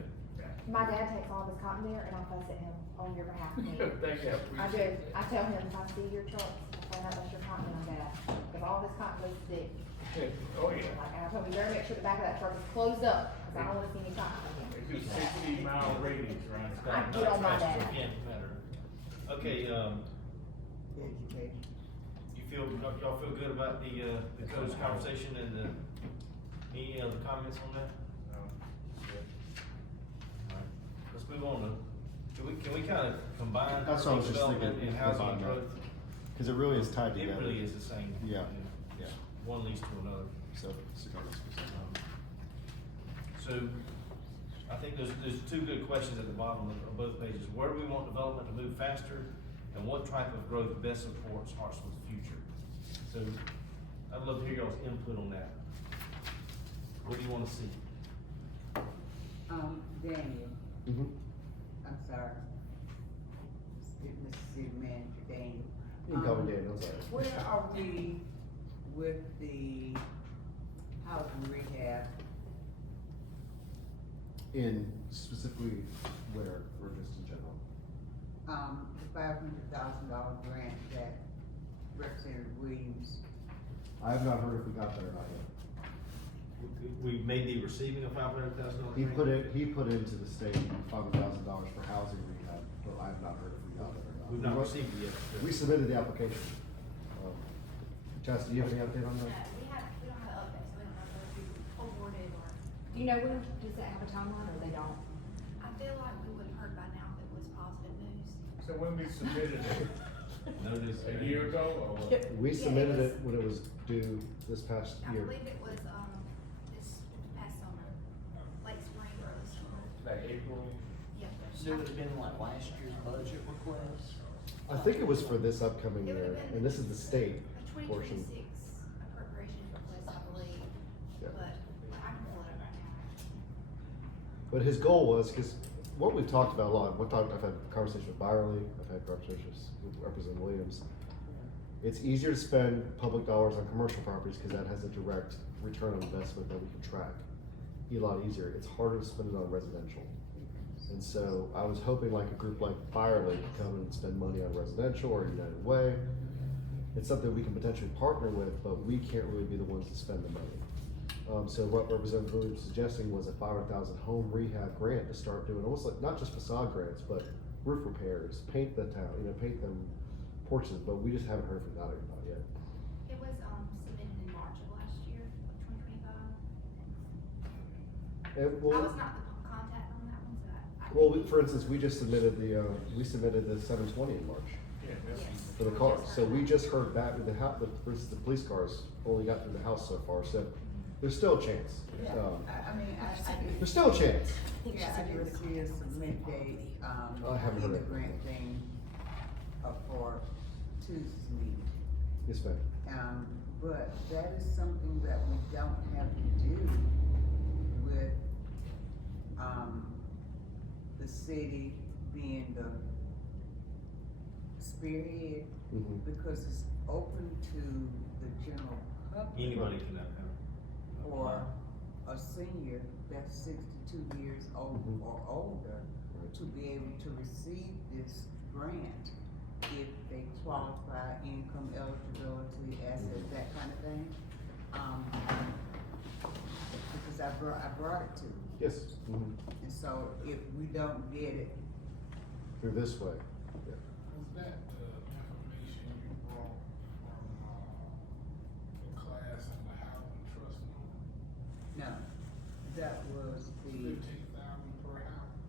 My dad takes all of his cotton there and I fuss at him on your behalf. Thank you, I do, I tell him, if I see your trucks, I say, that was your cotton, my dad, cause all this cotton goes thick. Oh, yeah. Like, and I told him, you better make sure the back of that truck is closed up, cause I don't wanna see any cotton in They here. do 60-mile radius around the I cotton. get on my dad. Yeah, matter. Okay, Education. y'all feel good about the coach conversation and any other comments on that? Alright, let's move on to, can we kind of combine That's what I was just development thinking, and housing and combine that. growth? Cause it really is tied It together. really is the same. Yeah, yeah. One leads to another. So, So, I think there's 2 good questions at the bottom of both pages. Where do we want development to move faster? And what type of growth best supports Hartsville's future? So, I'd love to hear y'all's input on that. What do you wanna see? Daniel, Mhm. I'm sorry. Mr. City Manager Daniel. You can call me Daniel, sorry. Where are we with the housing rehab? In specifically where, or just in general? The $500,000 grant that Representative Williams, I have not heard if we got that or not yet. We may be receiving a $500,000 He grant. put into the state $500,000 for housing rehab, but I have not heard if we got it or not. We've not received it yet. We submitted the application. Chastity, do you have any update on that? We don't have an update, so we don't know if we awarded or. Do you know when, does it have a timeline or they don't? I feel like we would have heard by now if it was positive news. So when we submitted it, Notice. a year ago, or what? We Yeah, submitted it it when it was due this past I year. believe it was, this past summer, late spring, early summer. Like April? Yeah. So it would have been like last year's budget request? I think it was for this upcoming It would year, have been and this is the state a portion. 2026 appropriation request, I believe, Yeah. but I can pull it up right now. But his goal was, because what we've talked about a lot, I've had conversations with Byerly, I've had conversations with Representative Williams. It's easier to spend public dollars on commercial properties because that has a direct return on investment that we can track. A lot easier. It's harder to spend it on residential. And so I was hoping like a group like Byerly could come and spend money on residential or United Way. It's something we can potentially partner with, but we can't really be the ones to spend the money. So what Representative Williams was suggesting was a $500,000 home rehab grant to start doing almost like, not just facade grants, but roof repairs, paint the town, paint them porches, but we just haven't heard from that about it yet. It was, submitted in March of last year, of 2025. And I well, was not the contact on that one, so I. well, for instance, we submitted the 720 in March Yeah, that's. Yes. for the cars. So we just heard back with the house, for instance, the police cars only got through the house so far, so there's still a chance. Yeah, I mean, I There's still a chance. yeah, I didn't see a submit date, I haven't heard in the it. grant thing, for Tuesday's meeting. Yes, ma'am. But that is something that we don't have to do with, the city being the spearhead, Mhm. because it's open to the general public. Anybody can have. For a senior that's 62 years old Mhm. or older Right. to be able to receive this grant if they qualify, income eligibility, assets, that kind of thing. Because I brought it to them. Yes. Mhm. And so if we don't get it, Through this way. Yeah. Was that the information you brought from, the class on the housing trust fund? no, that was the, 15,000 per house?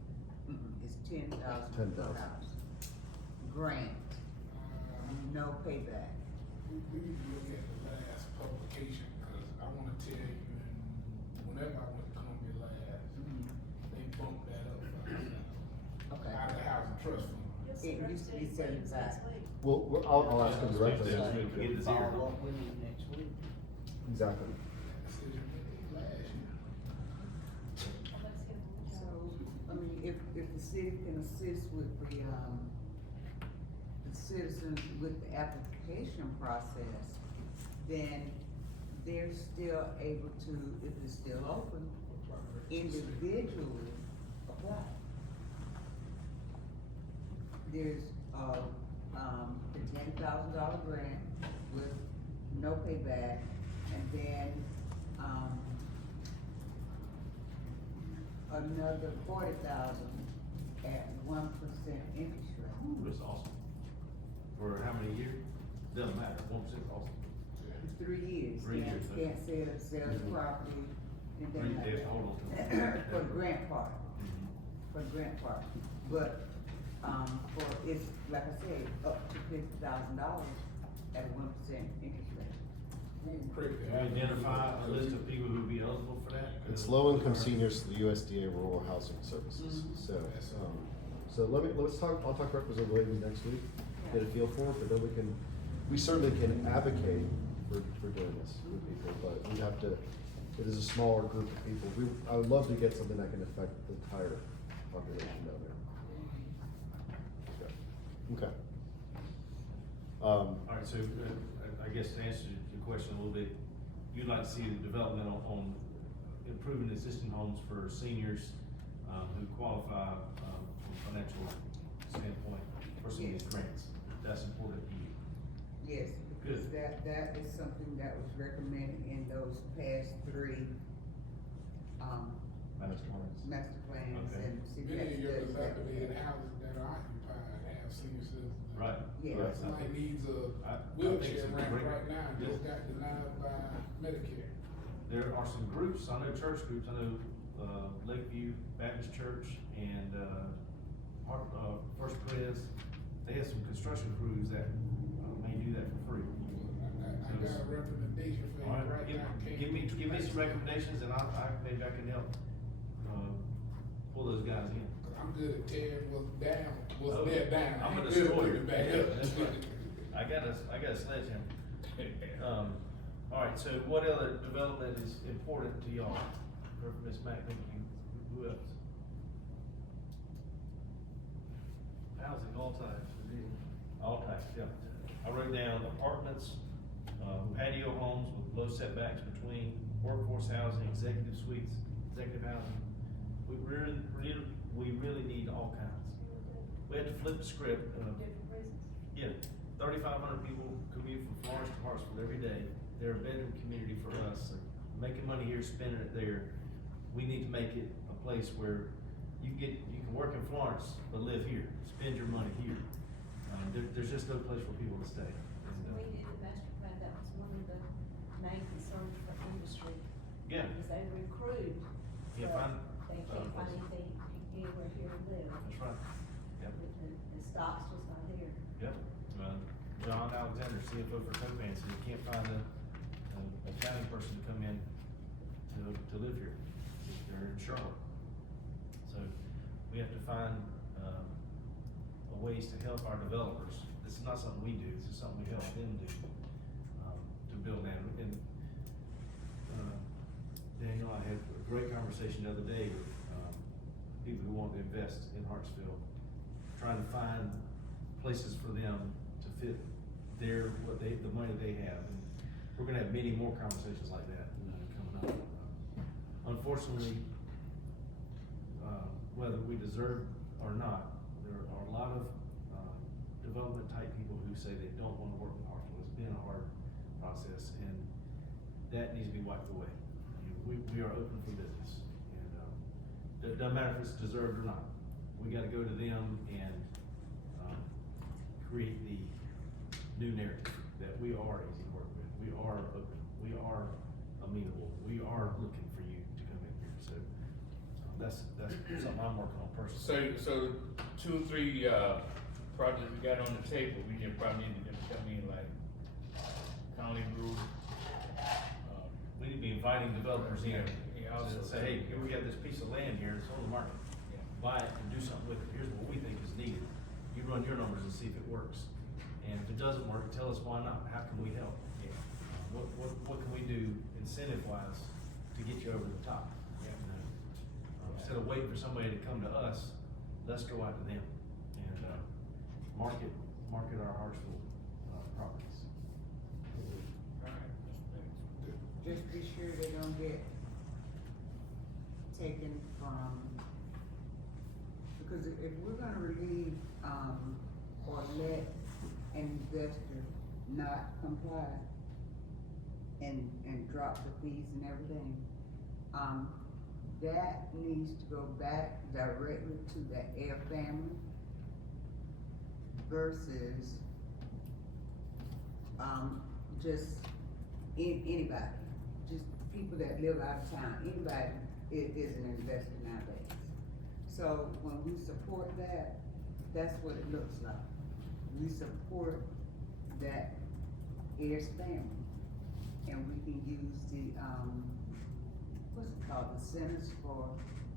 it's 10,000 per 10,000. house. Grant, no payback. We need to look at the last publication, cause I wanna tell you, whenever I went to Columbia last, they bumped that up. Okay. Out of the housing trust fund. It used to be 75. Well, I'll ask him directly. Yeah, we can get this here. Follow up with you next week. Exactly. Decision made last year. So, I mean, if the city can assist with the citizens with the application process, then they're still able to, if it's still open, individually apply. There's the $10,000 grant with no payback, and then, another 40,000 at 1% interest rate. Ooh, that's awesome. For how many years? Doesn't matter, 1% awesome. 3 years. 3 years, okay. Can't sell the property, and then. 3 years, hold on to it. For the grant part, for the grant part, but, for, it's, like I said, up to $50,000 at 1% interest rate. Can we identify a list of people who'd be eligible for that? It's low-income seniors to the USDA Rural Housing Services. So I'll talk to Representative Williams next week, get a feel for it, but then we certainly can advocate for doing this with people, but we'd have to, it is a smaller group of people. I would love to get something that can affect the entire population down there. Okay. Alright, so, I guess to answer your question a little bit, you'd like to see the development on improving existing homes for seniors, who qualify, from a financial standpoint for some of these grants. That's important to you. Yes, because Good. that is something that was recommended in those past 3, master plans Okay. and CPS Many of your studies that we dilapidated had. houses that are occupied have senior citizens. Right. Yeah. Right. Somebody needs I a think wheelchair it's a ramp great- right now, Yeah. just got denied by Medicare. There are some groups, I know church groups, I know, Lakeview Baptist Church and, First Pres, they have some construction crews that, may do that for free. I got a recommendation for you All right, right now. Can't give me put you some next to it. recommendations and maybe I can help, pull those guys in. I'm good at tearing what's down, Oh, what's there down. I'm a I ain't good at destroyer. putting it back Yeah, up. that's right. I got a sledgehammer. All right, so what other development is important to y'all? Or Ms. Mack, who else? Housing, all types. All types, yeah. I wrote down apartments, patio homes with low setbacks between workforce housing, executive suites, executive housing. We really need all kinds. We had to flip the script. Different reasons. Yeah, 3,500 people commute from Florence to Hartsville every day. They're a bedroom community for us. Making money here, spending it there. We need to make it a place where you can work in Florence, but live here. Spend your money here. There's just no place for people to stay. And, We did a master plan, that was one of the main concerns for industry. Yeah. Because they recruit, Can't but find they other can't find places. anything, anywhere here to live. That's right. Yep. The stock's just not here. Yep. John Alexander, CFO for Copan, said you can't find an accounting person to come in to live here. They're in Charlotte. So we have to find, ways to help our developers. This is not something we do, this is something we help them do, to build that. And, Daniel, I had a great conversation the other day with, people who want to invest in Hartsville, trying to find places for them to fit the money they have. And we're gonna have many more conversations like that, coming up. Unfortunately, whether we deserve or not, there are a lot of, development type people who say they don't wanna work in Hartsville. It's been a hard process, and that needs to be wiped away. We are open for business, and, it doesn't matter if it's deserved or not. We gotta go to them and, create the new narrative that we are easy to work with. We are open, we are amenable, we are looking for you to come in here, so, that's something I'm working on personally. So 2 or 3, projects we got on the table, we just probably need to come in like County Group. We need to be inviting developers in, Yeah, also. to say, hey, here we have this piece of land here, it's on the market. Yeah. Buy it and do something with it, here's what we think is needed. You run your numbers and see if it works. And if it doesn't work, tell us why not, how can we help? Yeah. What can we do incentive-wise to get you over the top? Yeah. You know? Instead of waiting for somebody to come to us, let's go out to them and, market our Hartsville, properties. Just be sure they don't get taken from, because if we're gonna relieve, or let an investor not comply and drop the fees and everything, that needs to go back directly to the Air family versus, just anybody, just people that live out of town, anybody is an investor nowadays. So when we support that, that's what it looks like. We support that heirs family, and we can use the, what's it called, the Centers for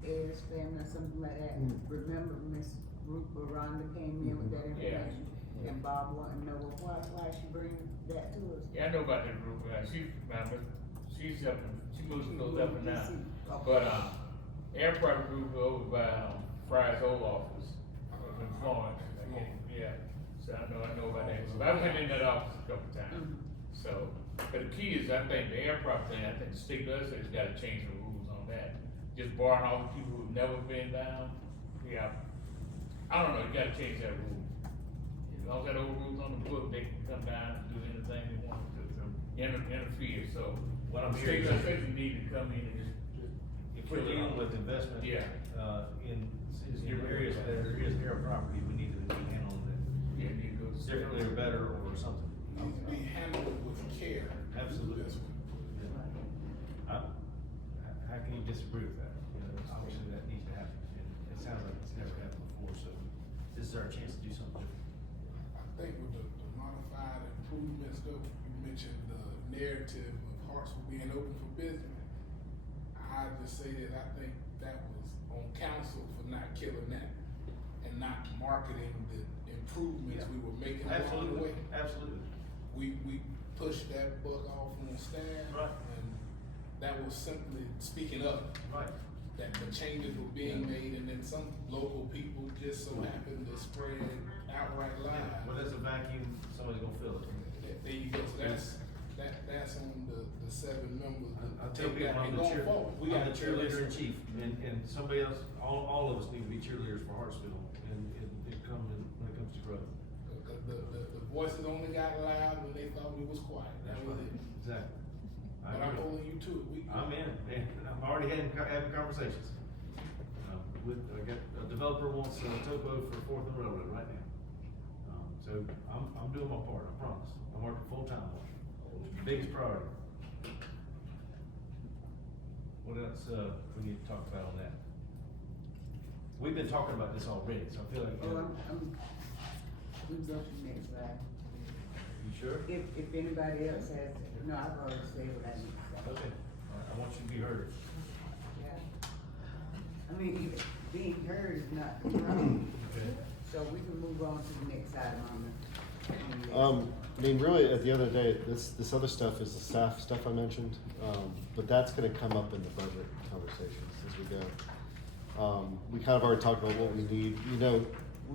Heirs Family or something like that. Remember Miss Ruth Veranda came in with that information? Yeah. And Bob wanted to know, well, why she bring that to us? Yeah, I know about that group, she's helping, she moves those up and down. Okay. But, Airport Group over by, Fry's old office, in Florence, yeah. So I know about that, so I've been in that office a couple times, so, but the key is, I think the airport thing, I think the state does say it's gotta change the rules on that. Just barring all the people who've never been down, yeah, I don't know, you gotta change that rule. As long as that old rule's on the book, they can come down and do anything they want to, interfere, so. What I'm the hearing state is- does need to come in and just. If we're dealing with investment. Yeah. In areas that there is air property, we need to be handling it Yeah, you go. differently or better or something. Needs to be handled with care. Absolutely. That's what- How can you disagree with that? You know, obviously that needs to happen, and it sounds like it's never happened before, so this is our chance to do something different. I think with the modified improvements though, you mentioned the narrative of Hartsville being open for business. I just say that I think that was on council for not killing that and not marketing the improvements we were making along the way. Absolutely. We pushed that buck off on staff. Right. And that was simply speaking up. Right. That the changes were being made, and then some local people just so happened to spread outright lies. Well, there's a vacuum, somebody's gonna fill it. There you go, so that's on the 7 members. I tell people I'm the I'm the cheerleader in chief, and somebody else, all of us need to be cheerleaders for Hartsville, and it comes when it comes to growth. The voices only got loud when they thought we was quiet, that was it. Exactly. I But I'm agree. holding you to it. I'm in, man, I'm already having conversations. I got, a developer wants a topo for Fourth and Railroad right now. So I'm doing my part, I promise. I'm working full-time on it. Biggest priority. What else, we need to talk about on that? We've been talking about this already, so I feel like. Oh, we can go to the next slide. You sure? If anybody else has, no, I've already said what I need to say. Okay, all right, I want you to be heard. Yeah. I mean, being heard is not the problem. Okay. So we can move on to the next item on the. I mean, really, at the end of the day, this other stuff is the staff stuff I mentioned, but that's gonna come up in the budget conversations as we go. We kind of already talked about what we need, you know,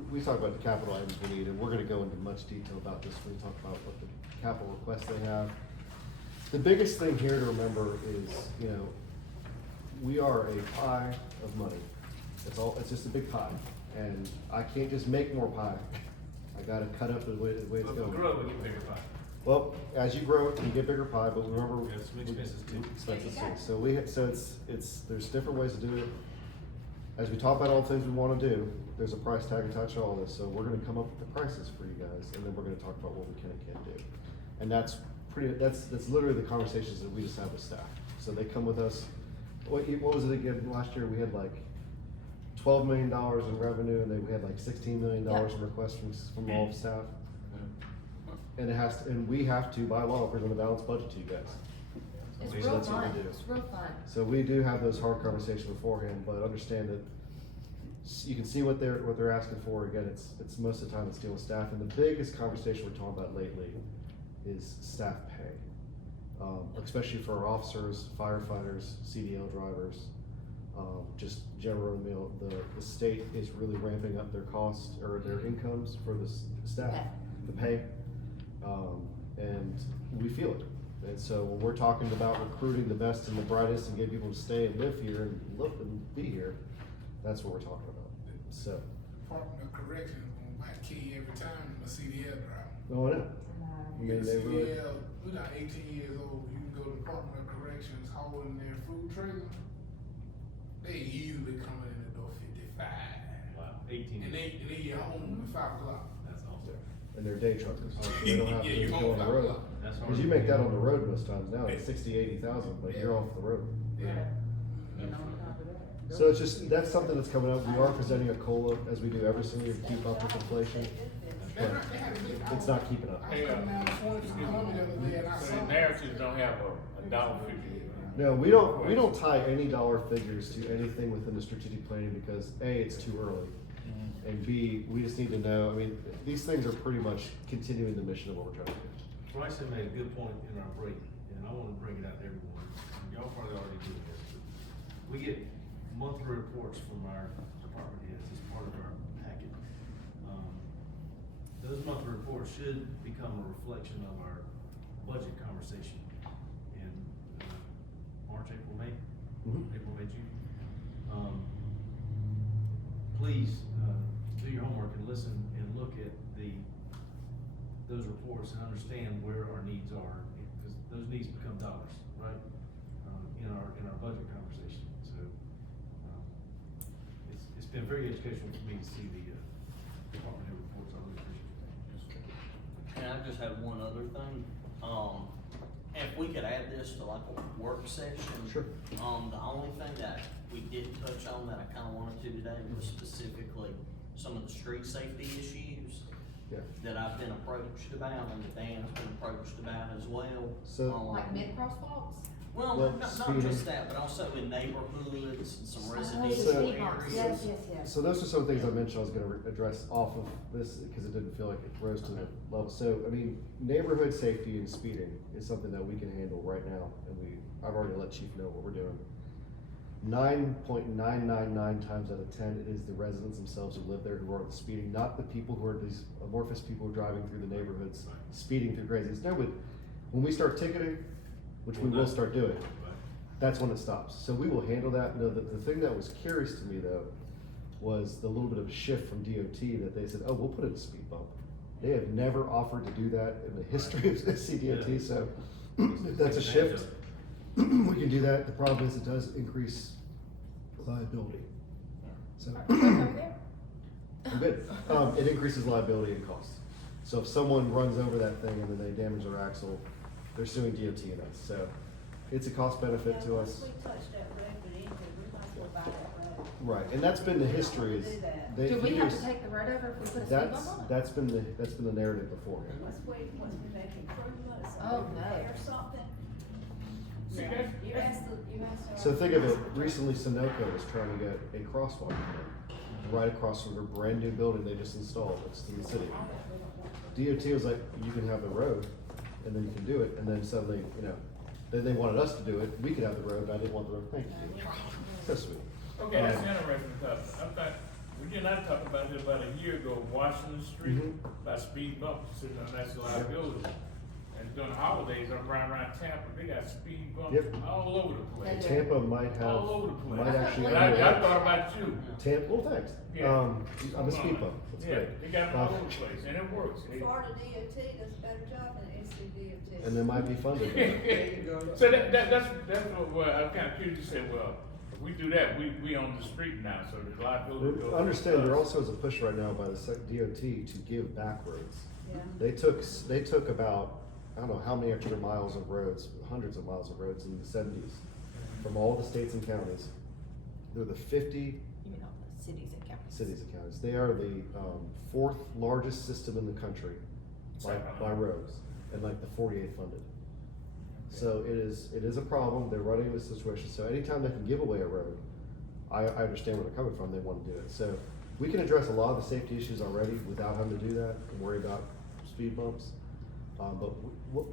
we talked about the capital items we need, and we're gonna go into much detail about this when we talk about what the capital requests they have. The biggest thing here to remember is, you know, we are a pie of money. It's just a big pie, and I can't just make more pie. I gotta cut up the way it's But going. we grow, we get bigger pie. Well, as you grow, you get bigger pie, but remember. We have some expenses too. Expenses too. So there's different ways to do it. As we talk about all the things we wanna do, there's a price tag attached to all this, so we're gonna come up with the prices for you guys, and then we're gonna talk about what we can and can't do. And that's literally the conversations that we just have with staff. So they come with us, what was it again, last year, we had like $12 million in revenue, and then we had like $16 million in requests from all of staff. And we have to, by law, present a balanced budget to you guys. It's So real that's what fun, we do. it's real fun. So we do have those hard conversations beforehand, but understand that you can see what they're asking for. Again, it's most of the time it's dealing with staff, and the biggest conversation we're talking about lately is staff pay. Especially for our officers, firefighters, CDL drivers, just general meal. The state is really ramping up their costs or their incomes for the staff, the pay. And we feel it. And so when we're talking about recruiting the best and the brightest and getting people to stay and live here and look and be here, that's what we're talking about. So. Department of Corrections gonna bite key every time a CDL drive. No, I know. I mean, they really. CDL, we're not 18 years old, you can go to the Department of Corrections hauling their food trailer. They easily coming in the door 55. Wow, 18. And they get home at 5 o'clock. That's awesome. And they're day truckers. So they don't have to Yeah, you go home on the 5 road. o'clock. That's hard. Cause you make that on the road most times now, it's 60, 80,000, but you're off the road. Yeah. And on top of that. So it's just, that's something that's coming up. We are presenting a COLA as we do every single year to keep up with inflation. But it's not keeping up. I was coming down 20 from Columbia the other day and I So saw. the narratives don't have a dollar figure. No, we don't tie any dollar figures to anything within the strategic planning because A, it's too early. And B, we just need to know, I mean, these things are pretty much continuing the mission of what we're trying to do. Bryson made a good point in our break, and I wanna bring it out to everyone. Y'all probably already do this. We get monthly reports from our department heads as part of our packet. those monthly reports should become a reflection of our budget conversation in, March, April, May, Mhm. April, May, June. Please, do your homework and listen and look at those reports and understand where our needs are, because those needs become dollars, right? In our budget conversation, so, it's been very educational for me to see the, department head reports. I really appreciate that. And I just have one other thing, if we could add this to like a work session. Sure. The only thing that we didn't touch on that I kinda wanted to today was specifically some of the street safety issues Yeah. that I've been approached about and that Dan's been approached about as well. So- Like mid-crosswalks? Well, Well, not speeding. just that, but also in neighborhoods and some Oh, residential So- areas. Yes, yes, yes. So those are some things I mentioned I was gonna address off of this, because it didn't feel like it rose to the level. So, I mean, neighborhood safety and speeding is something that we can handle right now, and I've already let Chief know what we're doing. 9.999 times out of 10, it is the residents themselves who live there who are speeding, not the people who are these amorphous people who are driving through the neighborhoods, speeding through crazy. It's never, when we start ticketing, which we will start doing, that's when it stops. So we will handle that. No, the thing that was curious to me though, was the little bit of a shift from DOT that they said, oh, we'll put in a speed bump. They have never offered to do that in the history of CDOT, so if that's a shift. We can do that. The problem is it does increase liability. So, Over there? I'm good. It increases liability and costs. So if someone runs over that thing and then they damage their axle, they're suing DOT and us. So it's a cost benefit to us. Once we touch that road with anything, we might as well buy that road. Right, and that's been the history is. Do that. they- Do we have to years- take the road over if we put a speed That's, bump on it? that's been the narrative beforehand. Once we make improvements, Oh, or no. repair something. See, Yeah, that's- you asked the. So think of it, recently Sunoco was trying to get a crosswalk in, right across from their brand new building they just installed, it's in the city. DOT was like, you can have the road, and then you can do it, and then suddenly, then they wanted us to do it, we could have the road, and I didn't want the road, thank you. So sweet. Okay, that's interesting stuff. I thought, we did not talk about this about a year ago, Washington Street, Mhm. about speed bumps, sitting on that's liability. And during the holidays, I'm around Tampa, they got speed bumps Yep. all over the place. Tampa might have, All over the place. might actually. And I thought about you. Tampa, well, thanks. Yeah. I'm a speed bump, that's Yeah, great. they got them all over the place, and it works. Florida DOT does a better job than NCDOT. And they might be funded. So that's what, I'm kinda curious, you said, well, if we do that, we on the street now, so the liability goes. Understand, there to us. also is a push right now by the DOT to give back roads. Yeah. They took about, I don't know how many extra miles of roads, hundreds of miles of roads in the 70s, from all the states and counties. They're the 50 You mean all the cities and counties? cities and counties. They are the fourth largest system in the country by roads, and like the 48th funded. So it is a problem. They're running into a situation. So anytime they can give away a road, I understand where they're coming from. They want to do it. So we can address a lot of the safety issues already without having to do that and worry about speed bumps. But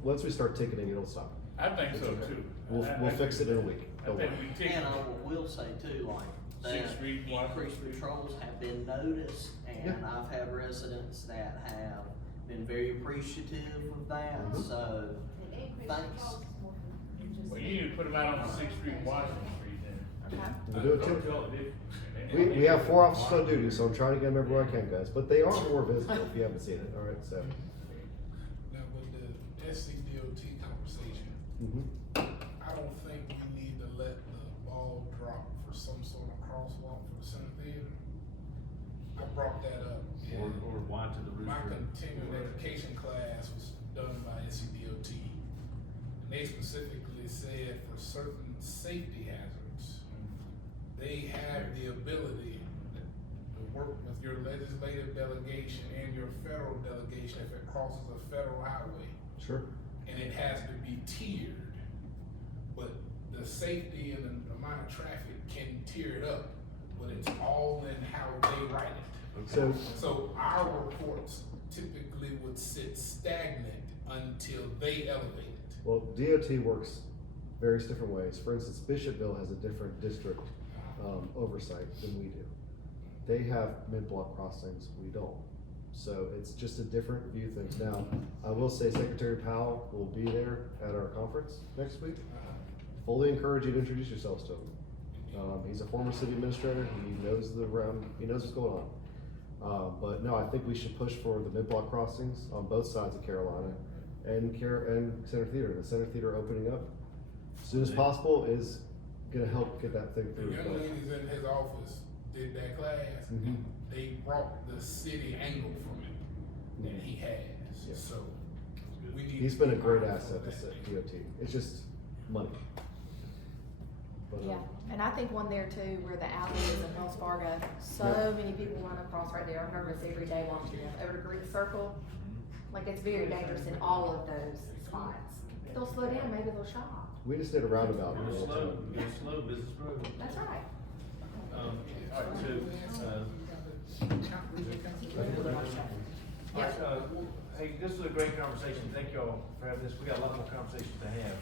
once we start ticketing, it'll stop. I think so It's okay. too. We'll fix it in a week. I Don't think worry. we take. And I will say too, like, that Sixth Street, Washington increased Street. patrols have been noticed, and Yeah. I've had residents that have been very appreciative of that, Mhm. so, And increase thanks. costs more than just. Well, you need to put them out on Sixth Street, Washington Street then. Okay. We'll do it too. Tell the difference. And then- We have 4 officers on duty, so I'm trying to get them everywhere I can, guys. But they are more visible if you haven't seen it. All right, so. Now, with the SCDOT conversation, Mhm. I don't think we need to let the ball drop for some sort of crosswalk for the Center Theater. I brought that up. Or why to the rooster. My continuing education class was done by SCDOT. And they specifically said for certain safety hazards, they have the ability to work with your legislative delegation and your federal delegation if it crosses a federal highway. Sure. And it has to be tiered. But the safety and the amount of traffic can tear it up, but it's all in how they write it. So our reports typically would sit stagnant until they elevate it. Well, DOT works various different ways. For instance, Bishopville has a different district oversight than we do. They have mid-block crossings, we don't. So it's just a different view of things. Now, I will say Secretary Powell will be there at our conference next week. Fully encourage you to introduce yourselves to him. He's a former city administrator, he knows he knows what's going on. But no, I think we should push for the mid-block crossings on both sides of Carolina and Center Theater. The Center Theater opening up as soon as possible is gonna help get that thing The through. young ladies in his office did that class, Mhm. they brought the city angle from it, and he has, Yeah. so. we need He's to been a be great mindful asset of to that. DOT. It's just money. But, Yeah, and I think one there too, where the alley is in Wells Fargo, so Yeah. many people run across right there, I'm nervous every day watching them, over to Greek Circle. Like, it's very dangerous in all of those spots. They'll slow down, maybe they'll shop. We just did a roundabout. Go all the slow, time. go slow, business road. That's right. Alright, hey, this is a great conversation, thank y'all for having this, we got a lot more conversations to have.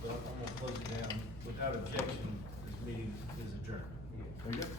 But I'm gonna close it down, without objection,